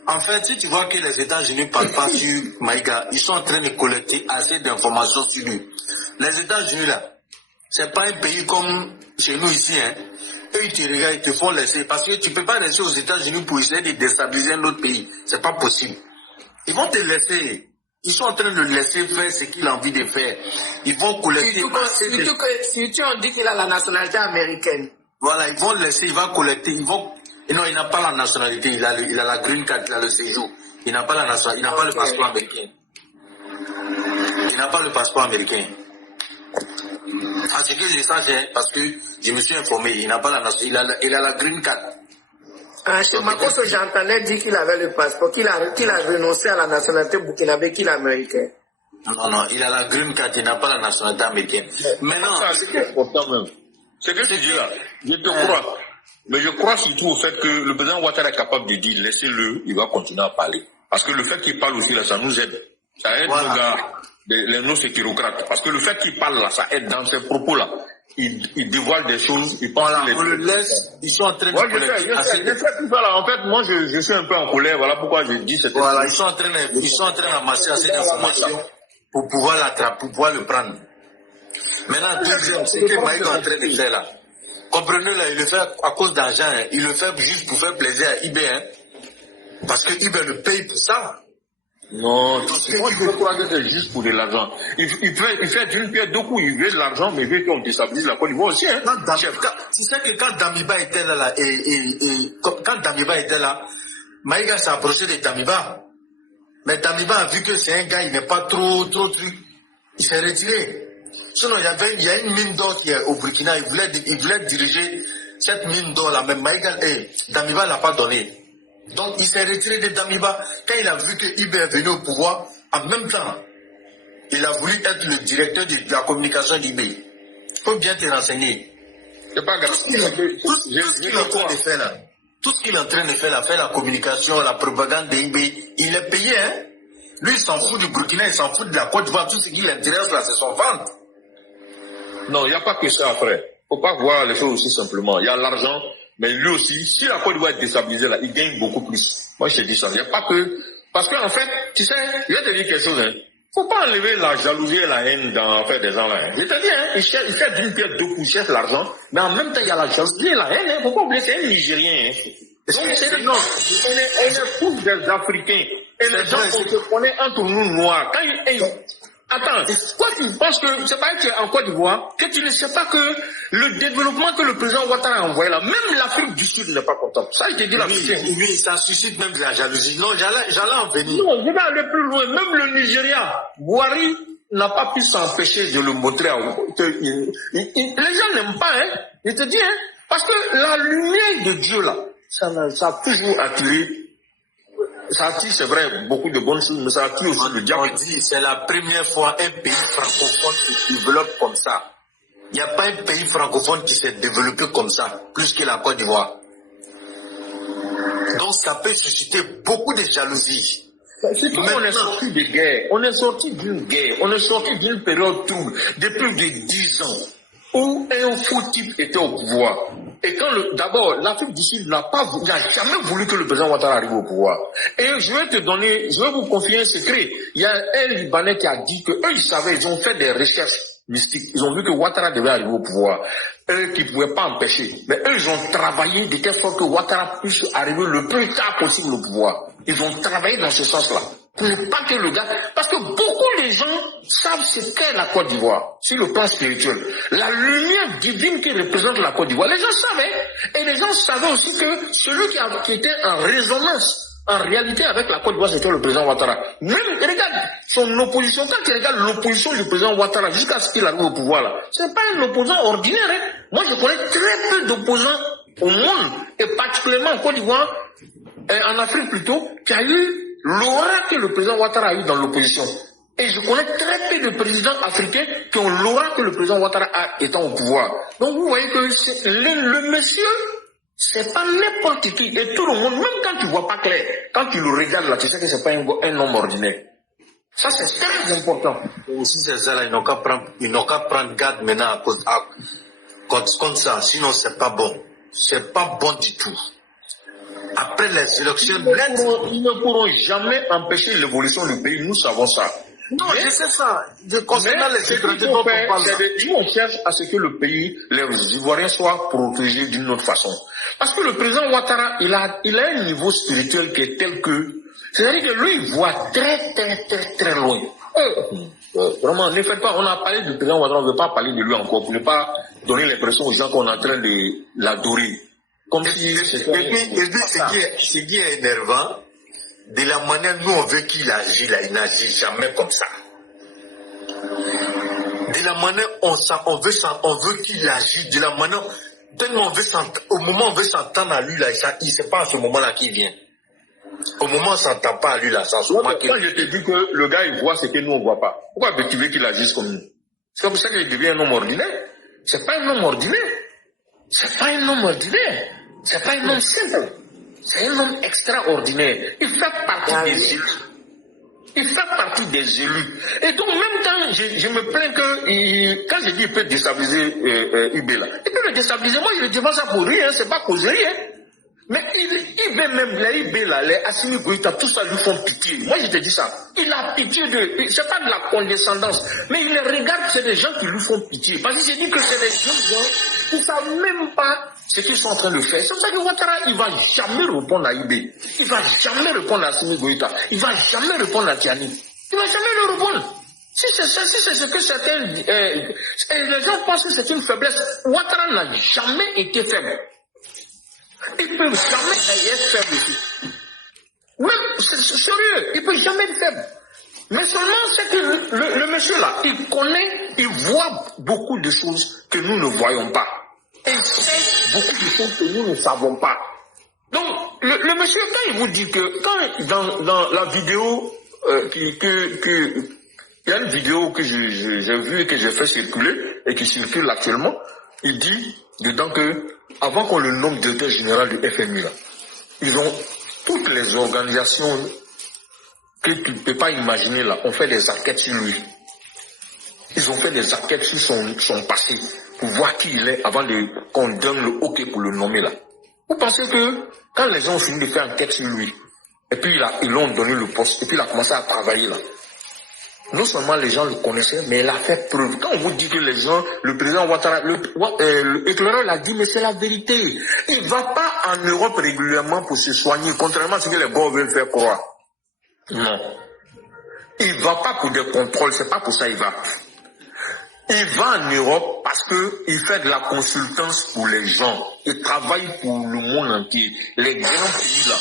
En fait, si tu vois que les États-Unis ne parlent pas sur Maïga, ils sont en train de collecter assez d'informations sur lui. Les États-Unis là, c'est pas un pays comme chez nous ici, hein. Eux, ils te regardent, ils te font laisser. Parce que tu peux pas rester aux États-Unis pour essayer de déstabiliser un autre pays. C'est pas possible. Ils vont te laisser. Ils sont en train de laisser faire ce qu'il a envie de faire. Ils vont collecter. Surtout on dit qu'il a la nationalité américaine. Voilà, ils vont laisser, il va collecter, ils vont. Et non, il n'a pas la nationalité, il a la green card, il a le séjour. Il n'a pas la nationalité, il n'a pas le passeport américain. Il n'a pas le passeport américain. À ce que je sache, parce que je me suis informé, il n'a pas la nationalité, il a la green card. Ah, chez Makosso, j'entendais dire qu'il avait le passeport, qu'il a renoncé à la nationalité burkinabé, qu'il est américain. Non, il a la green card, il n'a pas la nationalité américaine. Maintenant, c'est important même. C'est que tu dis là, je te crois. Mais je crois surtout au fait que le président Ouattara est capable de dire, laissez-le, il va continuer à parler. Parce que le fait qu'il parle aussi là, ça nous aide. Ça aide nos gars, nos sécurocrates. Parce que le fait qu'il parle là, ça aide dans ses propos là. Il dévoile des choses, il pense on le laisse, ils sont en train de je sais tout ça là. En fait, moi, je suis un peu en colère, voilà pourquoi je dis cette chose. Ils sont en train d'amasser assez d'informations pour pouvoir l'attraper, pour pouvoir le prendre. Maintenant, deuxième, c'est que Maïga est en train de faire là. Comprenez là, il le fait à cause d'argent, hein. Il le fait juste pour faire plaisir à eBay, hein. Parce que eBay le paye pour ça. Non, moi je crois que c'est juste pour de l'argent. Il fait d'une pierre deux coups, il veut de l'argent, mais il veut qu'on déstabilise la Côte d'Ivoire aussi. Hein. Tu sais que quand Damiba était là, quand Damiba était là, Maïga s'est approché de Damiba. Mais Damiba a vu que c'est un gars, il n'est pas trop truc. Il s'est retiré. Sinon, il y a une mine d'or qui est au Burkina, il voulait diriger cette mine d'or là, mais Maïga, Damiba l'a pas donné. Donc, il s'est retiré de Damiba. Quand il a vu que Ibé est venu au pouvoir, en même temps, il a voulu être le directeur de la communication d'Ibé. Il faut bien te renseigner. C'est pas grave. Tout ce qu'il est en train de faire là, tout ce qu'il est en train de faire là, faire la communication, la propagande d'Ibé, il est payé, hein. Lui, il s'en fout du Burkina, il s'en fout de la Côte d'Ivoire. Tout ce qui l'intéresse là, c'est son ventre. Non, il n'y a pas que ça, frère. Faut pas voir les choses aussi simplement. Il y a l'argent. Mais lui aussi, si la Côte d'Ivoire est déstabilisée là, il gagne beaucoup plus. Moi, je te dis ça. Il n'y a pas que... Parce qu'en fait, tu sais, je vais te dire quelque chose, hein. Faut pas enlever la jalousie et la haine dans fait des gens là. Hein. Je te dis, hein, il cherche d'une pierre deux coups, il cherche l'argent, mais en même temps, il y a la jalousie et la haine, hein. Faut pas oublier, c'est un Nigérien, hein. Donc, c'est non, on est tous des Africains. Et les gens, on se connaît entre nous noirs. Quand attends, toi tu penses que c'est pas que tu es en Côte d'Ivoire, que tu ne sais pas que le développement que le président Ouattara a envoyé là, même l'Afrique du Sud n'est pas contente. Ça, je te dis la vérité. Oui, ça suscite même de la jalousie. Non, j'allais en venir. Non, je vais aller plus loin. Même le Nigeria, Buhari n'a pas pu s'empêcher de le montrer. Les gens n'aiment pas, hein. Je te dis, hein, parce que la lumière de Dieu là, ça a toujours attiré. Ça attire, c'est vrai, beaucoup de bonnes choses, mais ça attire aussi le diable. On dit, c'est la première fois un pays francophone se développe comme ça. Il n'y a pas un pays francophone qui s'est développé comme ça, plus que la Côte d'Ivoire. Donc ça peut susciter beaucoup de jalousie. C'est comme on est sorti de guerre, on est sorti d'une guerre, on est sorti d'une période trouble, de plus de 10 ans, où un faux type était au pouvoir. Et quand d'abord, l'Afrique du Sud n'a jamais voulu que le président Ouattara arrive au pouvoir. Et je vais vous confier un secret. Il y a un Libanais qui a dit que eux, ils savaient, ils ont fait des recherches mystiques. Ils ont vu que Ouattara devait arriver au pouvoir. Eux qui ne pouvaient pas empêcher. Mais eux, ils ont travaillé de telle sorte que Ouattara puisse arriver le plus tard possible au pouvoir. Ils ont travaillé dans ce sens-là. Pour ne pas que le gars... Parce que beaucoup de gens savent ce qu'est la Côte d'Ivoire, sur le plan spirituel. La lumière divine qui représente la Côte d'Ivoire. Les gens savaient. Et les gens savaient aussi que celui qui était en résonance, en réalité, avec la Côte d'Ivoire, c'était le président Ouattara. Même, regarde son opposition. Quand tu regardes l'opposition du président Ouattara jusqu'à ce qu'il arrive au pouvoir, là, c'est pas un opposant ordinaire. Hein. Moi, je connais très peu d'opposants au monde, et particulièrement en Côte d'Ivoire, en Afrique plutôt, qui a eu l'aura que le président Ouattara a eu dans l'opposition. Et je connais très peu de présidents africains qui ont l'aura que le président Ouattara a étant au pouvoir. Donc vous voyez que le monsieur, c'est pas n'importe qui. Et tout le monde, même quand tu vois pas clair, quand tu le regardes là, tu sais que c'est pas un homme ordinaire. Ça, c'est très important. Et aussi, ces gens-là, ils n'ont qu'à prendre garde maintenant contre ça. Sinon, c'est pas bon. C'est pas bon du tout. Après les élections, ils ne pourront jamais empêcher l'évolution du pays. Nous savons ça. Non, je sais ça. Concernant les sécurités dont on parle. Nous, on cherche à ce que le pays, les Ivoiriens soient protégés d'une autre façon. Parce que le président Ouattara, il a un niveau spirituel qui est tel que, c'est-à-dire que lui, il voit très, très, très, très loin. Vraiment, ne faites pas, on a parlé du président Ouattara, on ne veut pas parler de lui encore, pour ne pas donner l'impression aux gens qu'on est en train de l'adorer. Comme si et puis, ce qui est énervant, de la manière nous on veut qu'il agisse là, il n'agit jamais comme ça. De la manière on veut qu'il agisse, de la manière tellement au moment où on veut s'entendre à lui là, il sait pas à ce moment-là qu'il vient. Au moment où on s'entend pas à lui là, sans ce moment qu'il... Quand je te dis que le gars il voit ce que nous on voit pas, pourquoi tu veux qu'il agisse comme nous? C'est pour ça qu'il devient un homme ordinaire. C'est pas un homme ordinaire. C'est pas un homme ordinaire. C'est pas un homme simple. C'est un homme extraordinaire. Il fait partie des élus. Il fait partie des élus. Et donc, même quand je me plains que, quand je dis qu'il peut déstabiliser IB là, il peut le déstabiliser. Moi, je ne dis pas ça pour rien, c'est pas causer rien. Mais il veut même, les IB là, les Assimi Goïta, tout ça lui font pitié. Moi, je te dis ça. Il a pitié d'eux. C'est pas de la condescendance. Mais il les regarde, c'est des gens qui lui font pitié. Parce que je dis que c'est des gens qui ne savent même pas ce qu'ils sont en train de faire. C'est pour ça que Ouattara, il ne va jamais répondre à IB. Il ne va jamais répondre à Assimi Goïta. Il ne va jamais répondre à Tiani. Il ne va jamais le répondre. Si c'est ce que certains... les gens pensent que c'est une faiblesse. Ouattara n'a jamais été faible. Il ne peut jamais être faible ici. Même, c'est sérieux, il ne peut jamais être faible. Mais seulement, c'est que le monsieur là, il connaît, il voit beaucoup de choses que nous ne voyons pas. Il sait beaucoup de choses que nous ne savons pas. Donc, le monsieur, quand il vous dit que, quand dans la vidéo, il y a une vidéo que j'ai vue et que j'ai fait circuler, et qui circule actuellement, il dit dedans que, avant qu'on le nomme directeur général du FMI, là, ils ont toutes les organisations que tu ne peux pas imaginer là, ont fait des enquêtes sur lui. Ils ont fait des enquêtes sur son passé pour voir qui il est avant qu'on donne le OK pour le nommer là. Vous pensez que quand les gens ont fini de faire enquête sur lui, et puis ils l'ont donné le poste, et puis il a commencé à travailler là. Non seulement les gens le connaissaient, mais il a fait preuve. Quand on vous dit que les gens, le président Ouattara, l'éclaireur l'a dit, mais c'est la vérité. Il ne va pas en Europe régulièrement pour se soigner, contrairement à ce que les bords veulent faire croire. Non. Il ne va pas pour des contrôles, c'est pas pour ça qu'il va. Il va en Europe parce qu'il fait de la consultance pour les gens. Il travaille pour le monde entier. Les grands pays là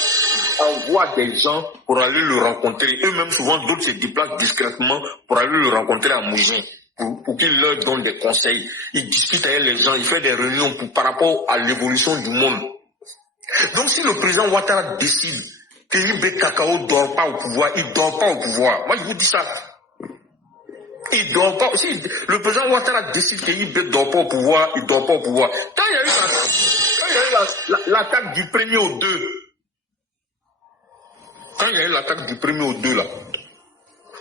envoient des gens pour aller le rencontrer. Eux-mêmes, souvent, d'autres se déplacent discrètement pour aller le rencontrer à Mougin, pour qu'il leur donne des conseils. Il discute avec les gens, il fait des réunions par rapport à l'évolution du monde. Donc, si le président Ouattara décide que Ibé Cacao ne dort pas au pouvoir, il ne dort pas au pouvoir. Moi, je vous dis ça. Il ne dort pas. Si le président Ouattara décide que Ibé ne dort pas au pouvoir, il ne dort pas au pouvoir. Quand il y a eu l'attaque du 1er au 2, quand il y a eu l'attaque du 1er au 2 là,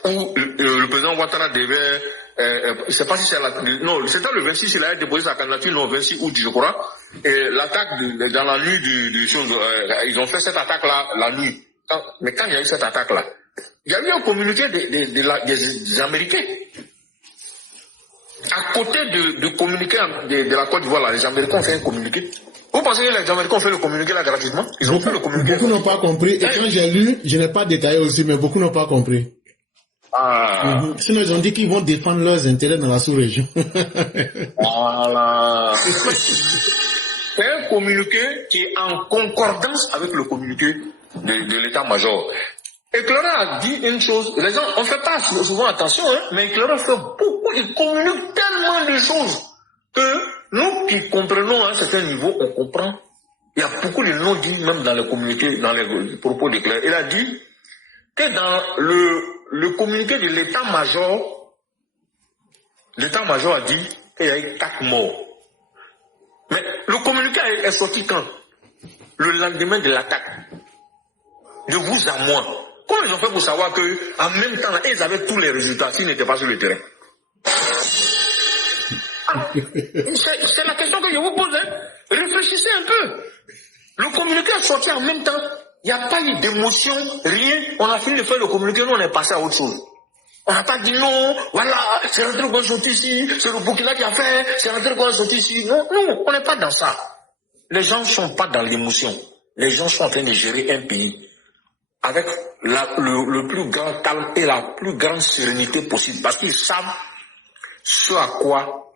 où le président Ouattara devait, je ne sais pas si c'est non, c'était le 26, il avait déposé sa candidature, non, 26 août, je crois, et l'attaque dans la nuit du chose, ils ont fait cette attaque-là, la nuit. Mais quand il y a eu cette attaque-là, il y a eu un communiqué des Américains. À côté de communiqué de la Côte d'Ivoire, là, les Américains ont fait un communiqué. Vous pensez que les Américains ont fait le communiqué là gratuitement? Ils ont fait le communiqué. Beaucoup n'ont pas compris. Et quand j'ai lu, je n'ai pas détaillé aussi, mais beaucoup n'ont pas compris. Ah. Sinon, ils ont dit qu'ils vont défendre leurs intérêts dans la sous-région. Voilà. C'est un communiqué qui est en concordance avec le communiqué de l'état-major. Éclaireur a dit une chose, les gens, on ne fait pas souvent attention, hein, mais Éclaireur fait beaucoup, il communique tellement de choses que nous qui comprenons à un certain niveau, on comprend. Il y a beaucoup de non-dits, même dans les communiqués, dans les propos d'Éclaireur. Il a dit que dans le communiqué de l'état-major a dit qu'il y a eu 4 morts. Mais le communiqué est sorti quand? Le lendemain de l'attaque. De vous à moi. Comment ils ont fait pour savoir qu'en même temps, ils avaient tous les résultats s'ils n'étaient pas sur le terrain? C'est la question que je vous pose. Hein. Réfléchissez un peu. Le communiqué est sorti en même temps. Il n'y a pas eu d'émotion, rien. On a fini de faire le communiqué, nous on est passé à autre chose. On n'a pas dit non, voilà, c'est un truc qu'on est sorti ici, c'est le Burkina qui a fait, c'est un truc qu'on est sorti ici. Non, non, on n'est pas dans ça. Les gens ne sont pas dans l'émotion. Les gens sont en train de gérer un pays avec le plus grand calme et la plus grande sérénité possible. Parce qu'ils savent ce à quoi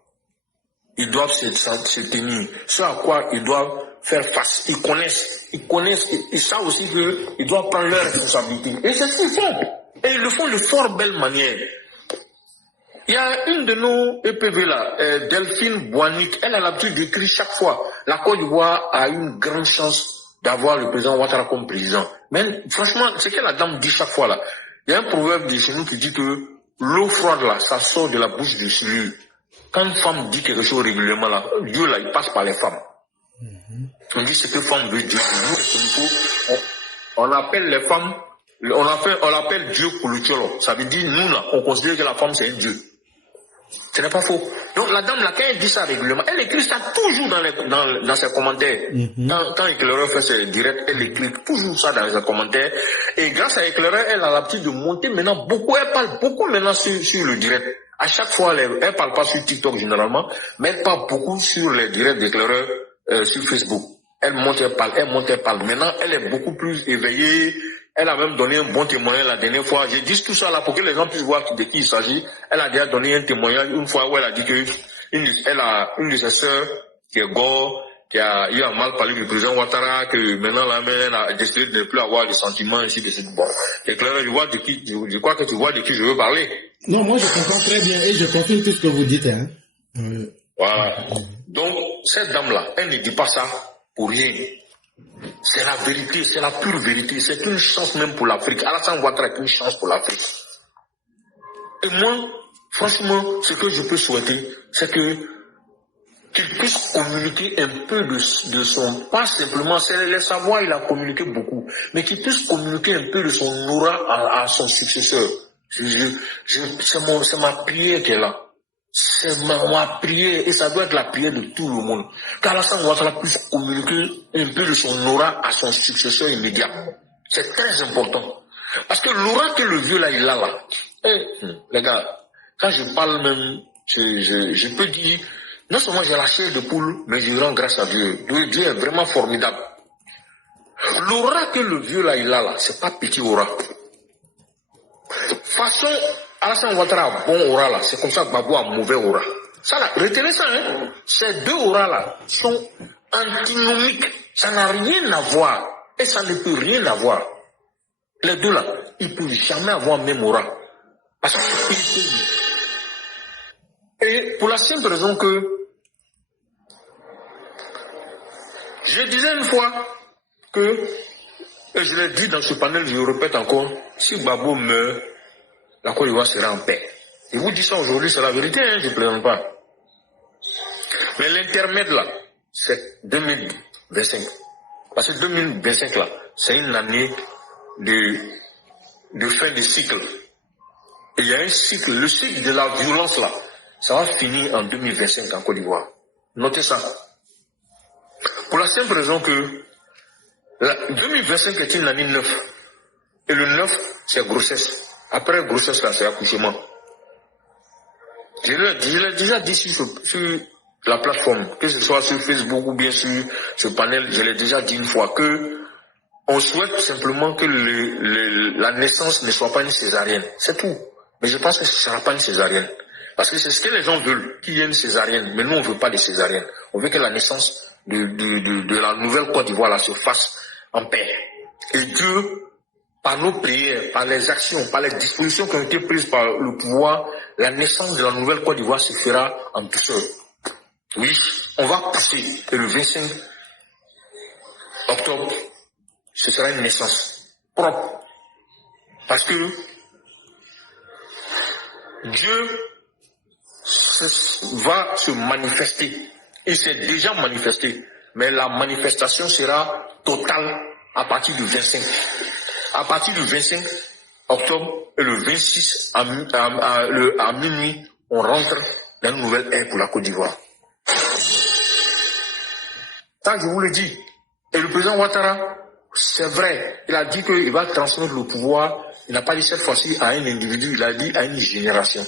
ils doivent se tenir, ce à quoi ils doivent faire face. Ils connaissent, ils savent aussi qu'ils doivent prendre leurs responsabilités. Et c'est ce qu'ils font. Et ils le font de fort belle manière. Il y a une de nos EPV là, Delphine Boanic, elle a l'habitude d'écrire chaque fois. La Côte d'Ivoire a une grande chance d'avoir le président Ouattara comme président. Mais franchement, ce que la dame dit chaque fois là, il y a un proverbe de chez nous qui dit que l'eau froide là, ça sort de la bouche du ciel. Quand une femme dit quelque chose régulièrement là, Dieu là, il passe par les femmes. On dit ce que femme veut Dieu. On appelle les femmes, on appelle Dieu pour le Tcholo. Ça veut dire, nous là, on considère que la femme c'est un Dieu. Ce n'est pas faux. Donc la dame là, quand elle dit ça régulièrement, elle écrit ça toujours dans ses commentaires. Quand Éclaireur fait ses directs, elle écrit toujours ça dans ses commentaires. Et grâce à Éclaireur, elle a l'habitude de monter maintenant beaucoup. Elle parle beaucoup maintenant sur le direct. À chaque fois, elle parle pas sur TikTok généralement, mais elle parle beaucoup sur les directs d'Éclaireur sur Facebook. Elle monte, elle parle. Maintenant, elle est beaucoup plus éveillée. Elle a même donné un bon témoignage la dernière fois. Je dis tout ça là pour que les gens puissent voir de qui il s'agit. Elle a déjà donné un témoignage une fois où elle a dit que elle a une de ses sœurs qui est gore, qui a eu un mal parlé du président Ouattara, que maintenant la mère elle a décidé de ne plus avoir de sentiments ainsi de suite. Bon, c'est clair, je crois que tu vois de qui je veux parler. Non, moi je comprends très bien et je confirme tout ce que vous dites. Hein. Voilà. Donc, cette dame-là, elle ne dit pas ça pour rien. C'est la vérité, c'est la pure vérité. C'est une chance même pour l'Afrique. Alassane Ouattara est une chance pour l'Afrique. Et moi, franchement, ce que je peux souhaiter, c'est qu'il puisse communiquer un peu de son, pas simplement, c'est les savoirs, il a communiqué beaucoup, mais qu'il puisse communiquer un peu de son aura à son successeur. C'est ma prière qui est là. C'est ma prière, et ça doit être la prière de tout le monde. Qu'Alassane Ouattara puisse communiquer un peu de son aura à son successeur immédiat. C'est très important. Parce que l'aura que le vieux là, il a là. Les gars, quand je parle même, je peux dire, non seulement j'ai la chair de poule, mais je rends grâce à Dieu. Dieu est vraiment formidable. L'aura que le vieux là, il a là, c'est pas petit aura. Façon, Alassane Ouattara a bon aura là, c'est comme ça que Gbagbo a mauvais aura. Ça là, retenez ça, hein. Ces deux auras là sont antinomiques. Ça n'a rien à voir. Et ça ne peut rien avoir. Les deux là, ils ne peuvent jamais avoir même aura. Parce que et pour la simple raison que je disais une fois que, et je l'ai dit dans ce panel, je le répète encore, si Gbagbo meurt, la Côte d'Ivoire sera en paix. Je vous dis ça aujourd'hui, c'est la vérité, hein, je ne plaisante pas. Mais l'intermède là, c'est 2025. Parce que 2025 là, c'est une année de fin de cycle. Et il y a un cycle, le cycle de la violence là, ça va finir en 2025 en Côte d'Ivoire. Notez ça. Pour la simple raison que 2025 est une année 9. Et le 9, c'est grossesse. Après grossesse, là, c'est accouchement. Je l'ai déjà dit sur la plateforme, que ce soit sur Facebook ou bien sur ce panel, je l'ai déjà dit une fois que on souhaite simplement que la naissance ne soit pas une césarienne. C'est tout. Mais je pense que ce ne sera pas une césarienne. Parce que c'est ce que les gens veulent, qu'il y ait une césarienne. Mais nous, on ne veut pas de césarienne. On veut que la naissance de la nouvelle Côte d'Ivoire là, se fasse en paix. Et Dieu, par nos prières, par les actions, par les dispositions qui ont été prises par le pouvoir, la naissance de la nouvelle Côte d'Ivoire se fera en douceur. Oui, on va passer. Et le 25 octobre, ce sera une naissance propre. Parce que Dieu va se manifester. Il s'est déjà manifesté. Mais la manifestation sera totale à partir du 25. À partir du 25 octobre et le 26 à minuit, on rentre dans une nouvelle ère pour la Côte d'Ivoire. Ça, je vous le dis. Et le président Ouattara, c'est vrai, il a dit qu'il va transmettre le pouvoir. Il n'a pas dit cette fois-ci à un individu, il a dit à une génération.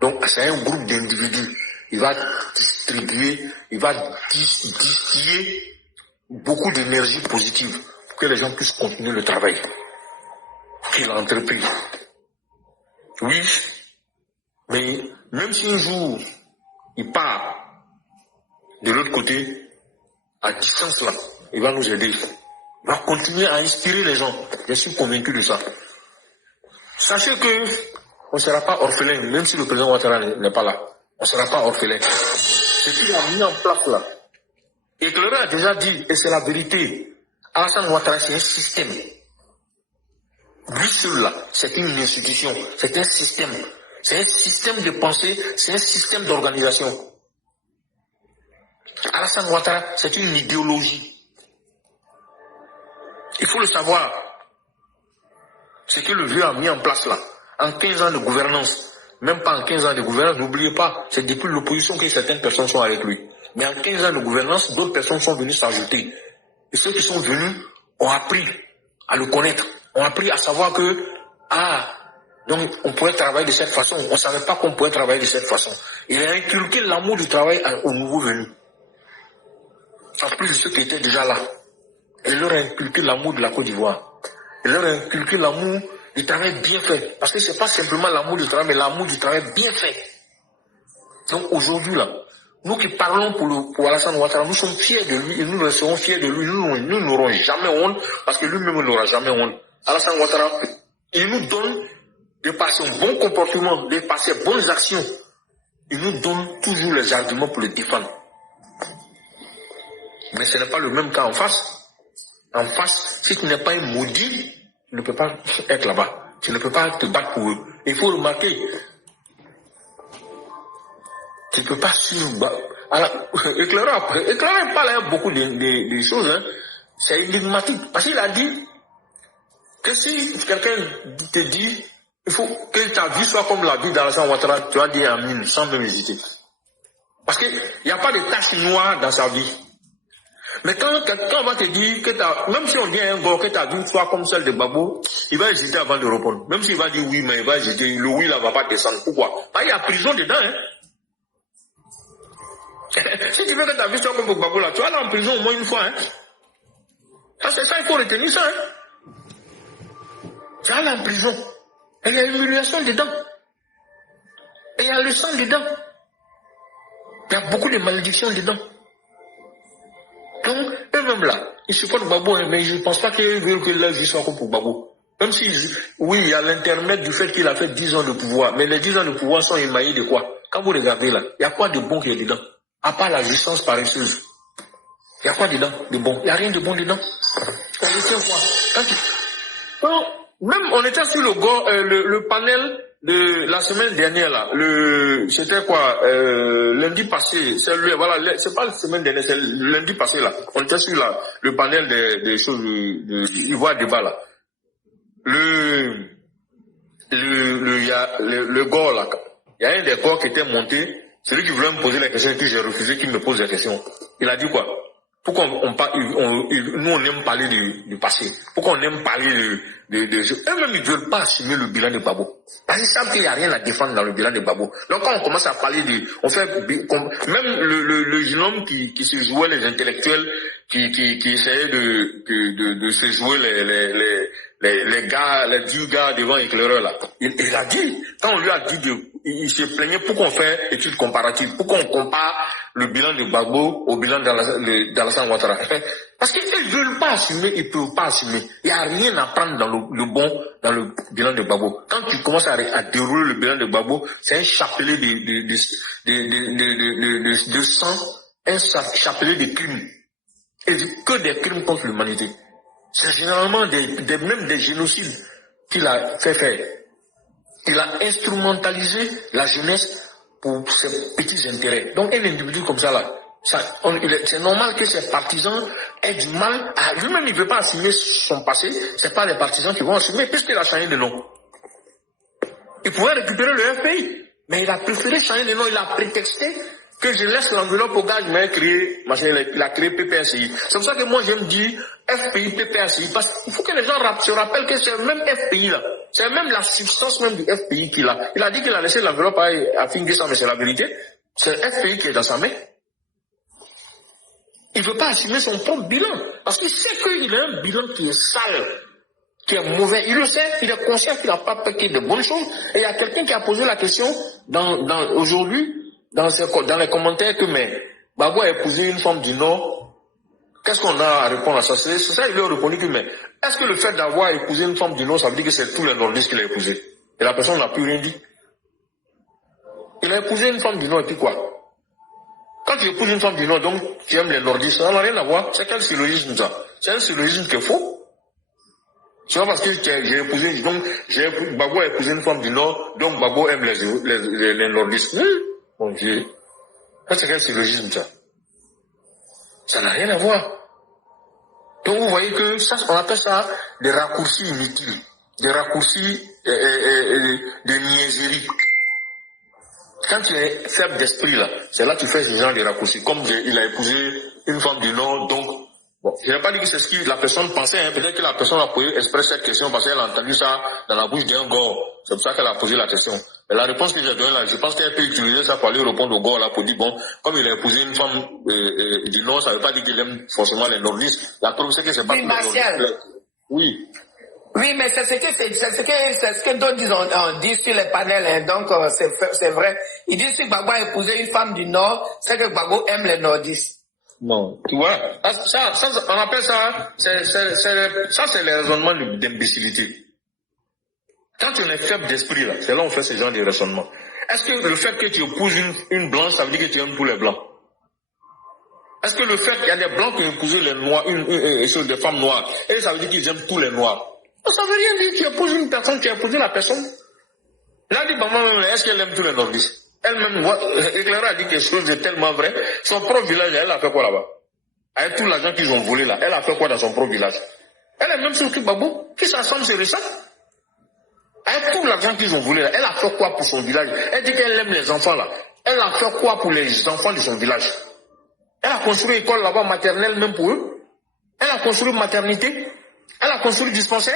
Donc, c'est un groupe d'individus. Il va distribuer, il va distiller beaucoup d'énergie positive pour que les gens puissent continuer le travail qu'il a entrepris. Oui, mais même si un jour il part de l'autre côté, à distance là, il va nous aider. Il va continuer à inspirer les gens. Je suis convaincu de ça. Sachez que on ne sera pas orphelin, même si le président Ouattara n'est pas là. On ne sera pas orphelin. Ce qu'il a mis en place là, Éclaireur a déjà dit, et c'est la vérité, Alassane Ouattara, c'est un système. Lui seul là, c'est une institution, c'est un système. C'est un système de pensée, c'est un système d'organisation. Alassane Ouattara, c'est une idéologie. Il faut le savoir. Ce que le vieux a mis en place là, en 15 ans de gouvernance, même pas en 15 ans de gouvernance, n'oubliez pas, c'est depuis l'opposition que certaines personnes sont avec lui. Mais en 15 ans de gouvernance, d'autres personnes sont venues s'ajouter. Et ceux qui sont venus ont appris à le connaître, ont appris à savoir que, donc on pourrait travailler de cette façon. On ne savait pas qu'on pourrait travailler de cette façon. Il a inculqué l'amour du travail aux nouveaux venus. En plus de ceux qui étaient déjà là. Il leur a inculqué l'amour de la Côte d'Ivoire. Il leur a inculqué l'amour du travail bien fait. Parce que ce n'est pas simplement l'amour du travail, mais l'amour du travail bien fait. Donc aujourd'hui, là, nous qui parlons pour Alassane Ouattara, nous sommes fiers de lui et nous resterons fiers de lui. Nous n'aurons jamais honte parce que lui-même n'aura jamais honte. Alassane Ouattara, il nous donne, de par son bon comportement, de par ses bonnes actions, il nous donne toujours les arguments pour le défendre. Mais ce n'est pas le même cas en face. En face, si tu n'es pas un maudit, tu ne peux pas être là-bas. Tu ne peux pas te battre pour eux. Il faut remarquer, tu ne peux pas suivre. Alors, Éclaireur parle beaucoup de choses. Hein. C'est énigmatique. Parce qu'il a dit que si quelqu'un te dit il faut que ta vie soit comme la vie d'Alassane Ouattara, tu vas dire amin sans même hésiter. Parce qu'il n'y a pas de tache noire dans sa vie. Mais quand on va te dire que même si on dit à un gars que ta vie soit comme celle de Gbagbo, il va hésiter avant de répondre. Même s'il va dire oui, mais il va hésiter. Le oui là va pas descendre. Pourquoi? Parce qu'il y a prison dedans. Hein. Si tu veux que ta vie soit comme Gbagbo là, tu vas aller en prison au moins une fois. Hein. C'est ça, il faut retenir ça. Hein. Tu vas aller en prison. Et il y a l'humiliation dedans. Et il y a le sang dedans. Il y a beaucoup de malédictions dedans. Donc, eux-mêmes là, ils supportent Gbagbo, hein, mais je ne pense pas qu'ils veulent que leur vie soit comme pour Gbagbo. Même si, oui, il y a l'intermède du fait qu'il a fait 10 ans de pouvoir, mais les 10 ans de pouvoir sont émaillés de quoi? Quand vous regardez là, il y a quoi de bon qui est dedans? À part la jouissance paresseuse. Il y a quoi dedans de bon? Il n'y a rien de bon dedans. On retient quoi? Même on était sur le panel de la semaine dernière là, c'était quoi, lundi passé, c'est pas la semaine dernière, c'est lundi passé là, on était sur le panel des choses de Ivoire débat là. Le gars là, il y a un des gars qui était monté, celui qui voulait me poser la question et que j'ai refusé qu'il me pose la question. Il a dit quoi? Pourquoi nous on aime parler du passé? Pourquoi on aime parler eux-mêmes ils ne veulent pas assumer le bilan de Gbagbo. Parce qu'ils savent qu'il n'y a rien à défendre dans le bilan de Gbagbo. Donc quand on commence à parler même le jeune homme qui se jouait les intellectuels, qui essayait de se jouer les gars, les 10 gars devant Éclaireur là. Il a dit, quand on lui a dit il se plaignait pour qu'on fait études comparatives, pour qu'on compare le bilan de Gbagbo au bilan d'Alassane Ouattara. Parce qu'ils ne veulent pas assumer, ils ne peuvent pas assumer. Il n'y a rien à prendre dans le bon, dans le bilan de Gbagbo. Quand tu commences à dérouler le bilan de Gbagbo, c'est un chapelet de sang, un chapelet de crimes. Et que des crimes contre l'humanité. C'est généralement même des génocides qu'il a fait faire. Il a instrumentalisé la jeunesse pour ses petits intérêts. Donc un individu comme ça là, c'est normal que ses partisans aient du mal à... Lui-même, il ne veut pas assumer son passé. Ce n'est pas les partisans qui vont assumer, puisqu'il a changé de nom. Il pouvait récupérer le FPI, mais il a préféré changer de nom. Il a prétexté que je laisse l'enveloppe au gars, il a créé PPSI. C'est pour ça que moi, j'aime dire FPI, PPSI, parce qu'il faut que les gens se rappellent que c'est le même FPI là. C'est même la substance même du FPI qu'il a. Il a dit qu'il a laissé l'enveloppe à Finguessa, mais c'est la vérité. C'est le FPI qui est dans sa main. Il ne veut pas assumer son propre bilan. Parce qu'il sait qu'il a un bilan qui est sale, qui est mauvais. Il le sait, il est conscient qu'il n'a pas fait de bonnes choses. Et il y a quelqu'un qui a posé la question aujourd'hui, dans les commentaires, que mais Gbagbo a épousé une femme du Nord. Qu'est-ce qu'on a à répondre à ça? C'est ça, il lui a répondu que mais est-ce que le fait d'avoir épousé une femme du Nord, ça veut dire que c'est tous les nordistes qu'il a épousé? Et la personne n'a plus rien dit. Il a épousé une femme du Nord et puis quoi? Quand tu épouses une femme du Nord, donc tu aimes les nordistes, ça n'a rien à voir. C'est quel syllogisme ça? C'est un syllogisme qui est faux. C'est pas parce que j'ai épousé, donc Gbagbo a épousé une femme du Nord, donc Gbagbo aime les nordistes. Mon Dieu. C'est quel syllogisme ça? Ça n'a rien à voir. Donc vous voyez que ça, on appelle ça des raccourcis inutiles, des raccourcis de niaiserie. Quand tu es faible d'esprit là, c'est là que tu fais ce genre de raccourcis. Comme il a épousé une femme du Nord, donc bon, je n'ai pas dit que c'est ce que la personne pensait, hein. Peut-être que la personne a posé exprès cette question parce qu'elle a entendu ça dans la bouche d'un gore. C'est pour ça qu'elle a posé la question. Mais la réponse que j'ai donnée là, je pense qu'elle peut utiliser ça pour aller répondre au gore là, pour dire bon, comme il a épousé une femme du Nord, ça ne veut pas dire qu'il aime forcément les nordistes. La preuve c'est que c'est pas oui, tous les nordistes. Oui. Oui, mais c'est ce que d'autres on dit sur les panels, hein. Donc c'est vrai. Ils disent que Gbagbo a épousé une femme du Nord, c'est que Gbagbo aime les nordistes. Non, tu vois, ça, on appelle ça, c'est le raisonnement d'imbécilité. Quand on est faible d'esprit là, c'est là où on fait ce genre de raisonnement. Est-ce que le fait que tu épouses une blanche, ça veut dire que tu aimes tous les blancs? Est-ce que le fait qu'il y a des blancs qui ont épousé les noirs, des femmes noires, et ça veut dire qu'ils aiment tous les noirs? Ça veut rien dire. Tu épouses une personne, tu as épousé la personne. Là, dit maman, est-ce qu'elle aime tous les nordistes? Elle-même, Éclaireur a dit quelque chose de tellement vrai. Son propre village, elle a fait quoi là-bas? Avec tout l'argent qu'ils ont volé là, elle a fait quoi dans son propre village? Elle est même sur Gbagbo, qui s'assemble sur ça. Avec tout l'argent qu'ils ont volé là, elle a fait quoi pour son village? Elle dit qu'elle aime les enfants là. Elle a fait quoi pour les enfants de son village? Elle a construit une école là-bas maternelle même pour eux. Elle a construit une maternité. Elle a construit un dispensaire.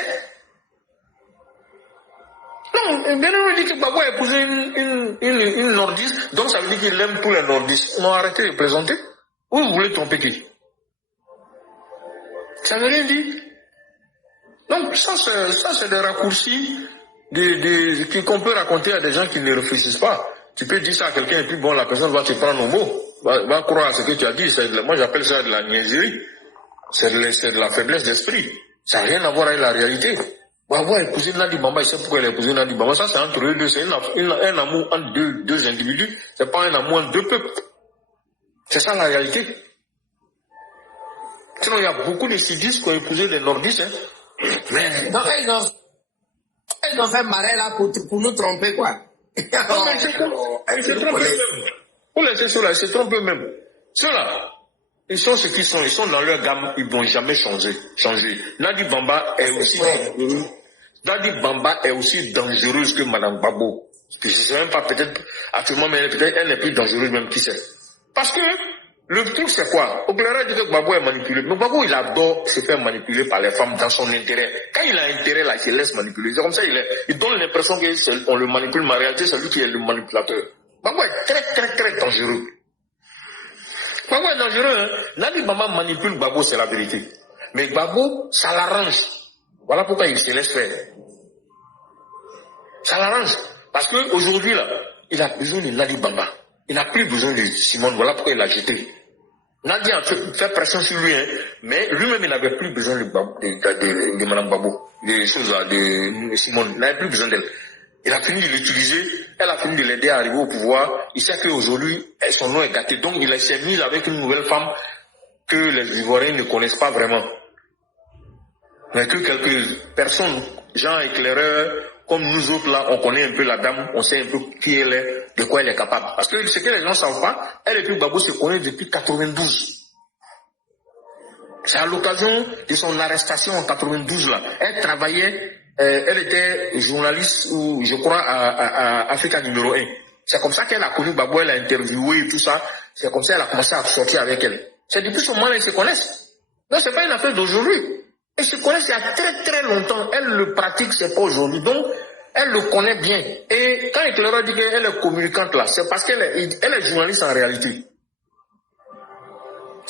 Non, bien on dit que Gbagbo a épousé une nordiste, donc ça veut dire qu'il aime tous les nordistes. Non, arrêtez de plaisanter. Où vous voulez tromper qui? Ça veut rien dire. Donc ça c'est des raccourcis qu'on peut raconter à des gens qui ne réfléchissent pas. Tu peux dire ça à quelqu'un et puis bon, la personne va te prendre au mot, va croire à ce que tu as dit. Moi j'appelle ça de la niaiserie. C'est de la faiblesse d'esprit. Ça n'a rien à voir avec la réalité. Gbagbo a épousé Nandi Bamba, il sait pourquoi il a épousé Nandi Bamba. Ça, c'est entre eux deux. C'est un amour entre deux individus. C'est pas un amour entre deux peuples. C'est ça la réalité. Sinon, il y a beaucoup de sudistes qui ont épousé les nordistes. Hein. Mais... Non, ils ont fait marrer là pour nous tromper, quoi. Non, mais ils se trompent eux-mêmes. Pour laisser ceux-là, ils se trompent eux-mêmes. Ceux-là, ils sont ce qu'ils sont. Ils sont dans leur gamme. Ils ne vont jamais changer. Nandi Bamba est aussi dangereux. Nandi Bamba est aussi dangereuse que Madame Gbagbo. Je ne sais même pas, peut-être, actuellement, mais peut-être elle n'est plus dangereuse même, qui sait. Parce que, le truc c'est quoi? Oglera dit que Gbagbo est manipulé. Mais Gbagbo, il adore se faire manipuler par les femmes dans son intérêt. Quand il a intérêt là, il se laisse manipuler. C'est comme ça, il donne l'impression qu'on le manipule, mais en réalité, c'est lui qui est le manipulateur. Gbagbo est très, très, très dangereux. Gbagbo est dangereux, hein. Nandi Bamba manipule Gbagbo, c'est la vérité. Mais Gbagbo, ça l'arrange. Voilà pourquoi il se laisse faire. Ça l'arrange. Parce qu'aujourd'hui, là, il a besoin de Nandi Bamba. Il n'a plus besoin de Simone. Voilà pourquoi il l'a jeté. Nandi a fait pression sur lui, hein, mais lui-même, il n'avait plus besoin de Madame Gbagbo. Des choses là, de Simone. Il n'avait plus besoin d'elle. Il a fini de l'utiliser. Elle a fini de l'aider à arriver au pouvoir. Il sait qu'aujourd'hui, son nom est gâté. Donc, il s'est mis avec une nouvelle femme que les Ivoiriens ne connaissent pas vraiment. Mais que quelques personnes, gens éclaireurs, comme nous autres là, on connaît un peu la dame, on sait un peu qui elle est, de quoi elle est capable. Parce que ce que les gens ne savent pas, elle et puis Gbagbo se connaissent depuis 92. C'est à l'occasion de son arrestation en 92 là. Elle travaillait, elle était journaliste, ou je crois, à Africa numéro 1. C'est comme ça qu'elle a connu Gbagbo, elle a interviewé et tout ça. C'est comme ça qu'elle a commencé à sortir avec elle. C'est depuis ce moment-là qu'ils se connaissent. Non, c'est pas une affaire d'aujourd'hui. Ils se connaissent il y a très très longtemps. Elle le pratique, c'est pas aujourd'hui. Donc, elle le connaît bien. Et quand Éclaireur dit qu'elle est communicante là, c'est parce qu'elle est journaliste en réalité.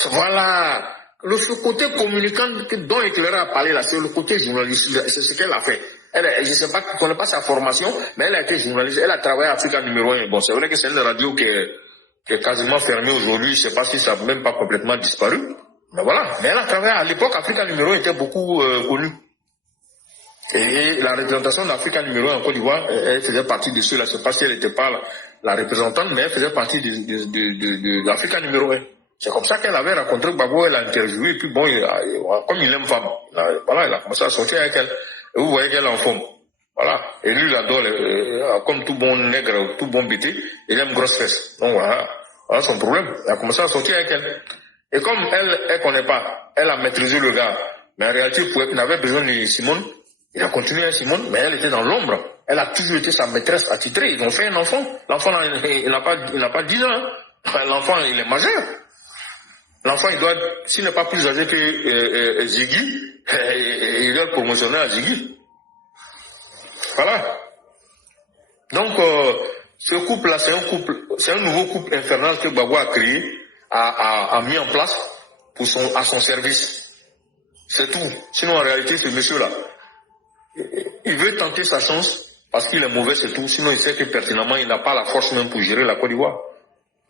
Voilà. Ce côté communicant dont Éclaireur a parlé là, c'est le côté journaliste. C'est ce qu'elle a fait. Je ne sais pas, je ne connais pas sa formation, mais elle a été journaliste. Elle a travaillé à Africa numéro 1. Bon, c'est vrai que c'est une radio qui est quasiment fermée aujourd'hui. Je ne sais pas si ça n'a même pas complètement disparu. Mais voilà. Mais elle a travaillé à l'époque, Africa numéro 1 était beaucoup connue. Et la représentation d'Africa numéro 1 en Côte d'Ivoire, elle faisait partie de ceux-là. Je ne sais pas si elle n'était pas la représentante, mais elle faisait partie de l'Africa numéro 1. C'est comme ça qu'elle avait rencontré Gbagbo, elle a interviewé, et puis bon, comme il aime femme, voilà, il a commencé à sortir avec elle. Et vous voyez qu'elle est en forme. Voilà. Et lui, il adore, comme tout bon nègre, tout bon bété, il aime grosse fesse. Donc voilà son problème. Il a commencé à sortir avec elle. Et comme elle ne connaît pas, elle a maîtrisé le gars. Mais en réalité, il n'avait besoin de Simone. Il a continué à Simone, mais elle était dans l'ombre. Elle a toujours été sa maîtresse attitrée. Ils ont fait un enfant. L'enfant, il n'a pas 10 ans. Hein. L'enfant, il est majeur. L'enfant, il doit, s'il n'est pas plus âgé que Ziggy, il doit promotionner à Ziggy. Voilà. Donc, ce couple-là, c'est un nouveau couple infernal que Gbagbo a créé, a mis en place à son service. C'est tout. Sinon, en réalité, ce monsieur-là, il veut tenter sa chance parce qu'il est mauvais, c'est tout. Sinon, il sait que pertinemment, il n'a pas la force même pour gérer la Côte d'Ivoire.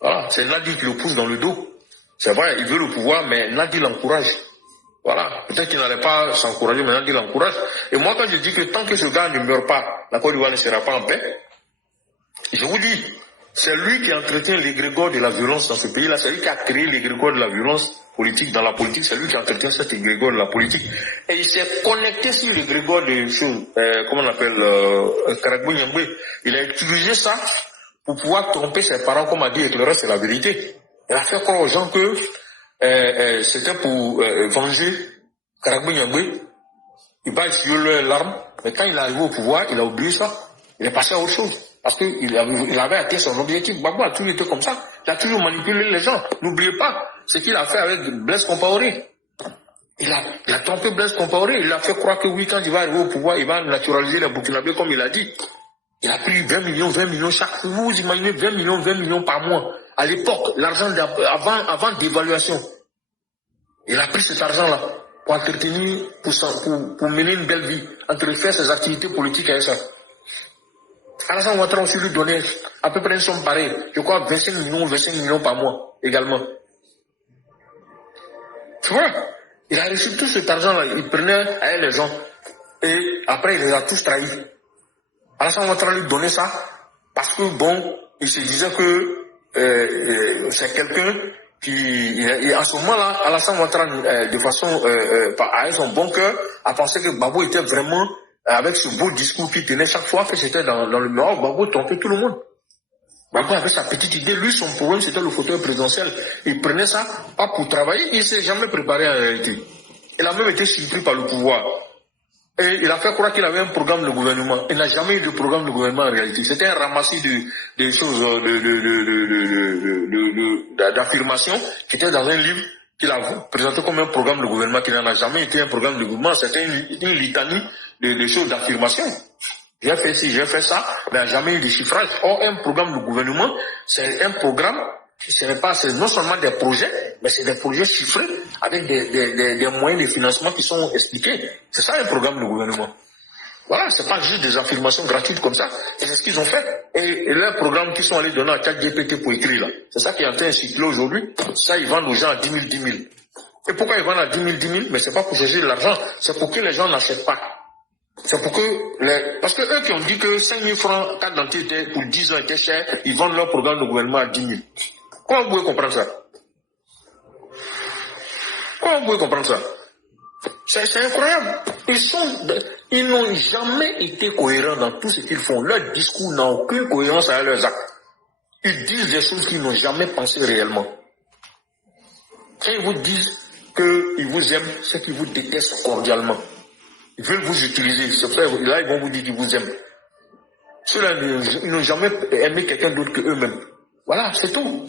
Voilà. C'est Nadi qui le pousse dans le dos. C'est vrai, il veut le pouvoir, mais Nadi l'encourage. Voilà. Peut-être qu'il n'allait pas s'encourager, mais Nadi l'encourage. Et moi, quand je dis que tant que ce gars ne meurt pas, la Côte d'Ivoire ne sera pas en paix, je vous dis, c'est lui qui entretient l'égrégore de la violence dans ce pays-là. C'est lui qui a créé l'égrégore de la violence politique. Dans la politique, c'est lui qui entretient cet égrégore de la politique. Et il s'est connecté sur l'égrégore de choses, comment on appelle, Karagbo Nyambwe. Il a utilisé ça pour pouvoir tromper ses parents, comme a dit, et que le reste, c'est la vérité. Il a fait croire aux gens que c'était pour venger Karagbo Nyambwe. Il va essuyer leurs larmes. Mais quand il est arrivé au pouvoir, il a oublié ça. Il est passé à autre chose. Parce qu'il avait atteint son objectif. Gbagbo a toujours été comme ça. Il a toujours manipulé les gens. N'oubliez pas ce qu'il a fait avec Blaise Compaoré. Il a trompé Blaise Compaoré. Il a fait croire que oui, quand il va arriver au pouvoir, il va naturaliser les Burkinabés comme il a dit. Il a pris 20 millions chaque. Vous imaginez 20 millions par mois. À l'époque, l'argent avant d'évaluation. Il a pris cet argent-là pour entretenir, pour mener une belle vie, entre faire ses activités politiques et ça. Alassane Ouattara aussi lui donnait à peu près une somme pareille. Je crois 25 millions par mois également. Tu vois, il a reçu tout cet argent-là. Il prenait à elle les gens. Et après, il les a tous trahis. Alassane Ouattara lui donnait ça parce que, bon, il se disait que c'est quelqu'un qui, à ce moment-là, Alassane Ouattara, de façon, avec son bon cœur, a pensé que Gbagbo était vraiment, avec ce beau discours qu'il tenait chaque fois que c'était dans le Nord, Gbagbo trompait tout le monde. Gbagbo avait sa petite idée. Lui, son problème, c'était le fauteuil présidentiel. Il prenait ça, pas pour travailler, il ne s'est jamais préparé en réalité. Il a même été surpris par le pouvoir. Et il a fait croire qu'il avait un programme de gouvernement. Il n'a jamais eu de programme de gouvernement en réalité. C'était un ramassis de choses, d'affirmations qui étaient dans un livre qu'il a présenté comme un programme de gouvernement, qui n'en a jamais été un programme de gouvernement. C'était une litanie de choses d'affirmation. J'ai fait ci, j'ai fait ça, mais il n'y a jamais eu de chiffrage. Or, un programme de gouvernement, c'est un programme, c'est non seulement des projets, mais c'est des projets chiffrés avec des moyens de financement qui sont expliqués. C'est ça un programme de gouvernement. Voilà, c'est pas juste des affirmations gratuites comme ça. Et c'est ce qu'ils ont fait. Et leurs programmes qu'ils sont allés donner à ChatGPT pour écrire là, c'est ça qui est en train de circuler aujourd'hui. Ça, ils vendent aux gens à 10 000. Et pourquoi ils vendent à 10 000? Mais c'est pas pour chercher de l'argent, c'est pour que les gens n'achètent pas. C'est pour que parce que eux qui ont dit que 5 000 francs carte d'identité pour 10 ans était cher, ils vendent leur programme de gouvernement à 10 000. Comment vous pouvez comprendre ça? Comment vous pouvez comprendre ça? C'est incroyable. Ils n'ont jamais été cohérents dans tout ce qu'ils font. Leur discours n'a aucune cohérence avec leurs actes. Ils disent des choses qu'ils n'ont jamais pensé réellement. Quand ils vous disent qu'ils vous aiment, c'est qu'ils vous détestent cordialement. Ils veulent vous utiliser. C'est vrai, là, ils vont vous dire qu'ils vous aiment. Ceux-là, ils n'ont jamais aimé quelqu'un d'autre qu'eux-mêmes. Voilà, c'est tout.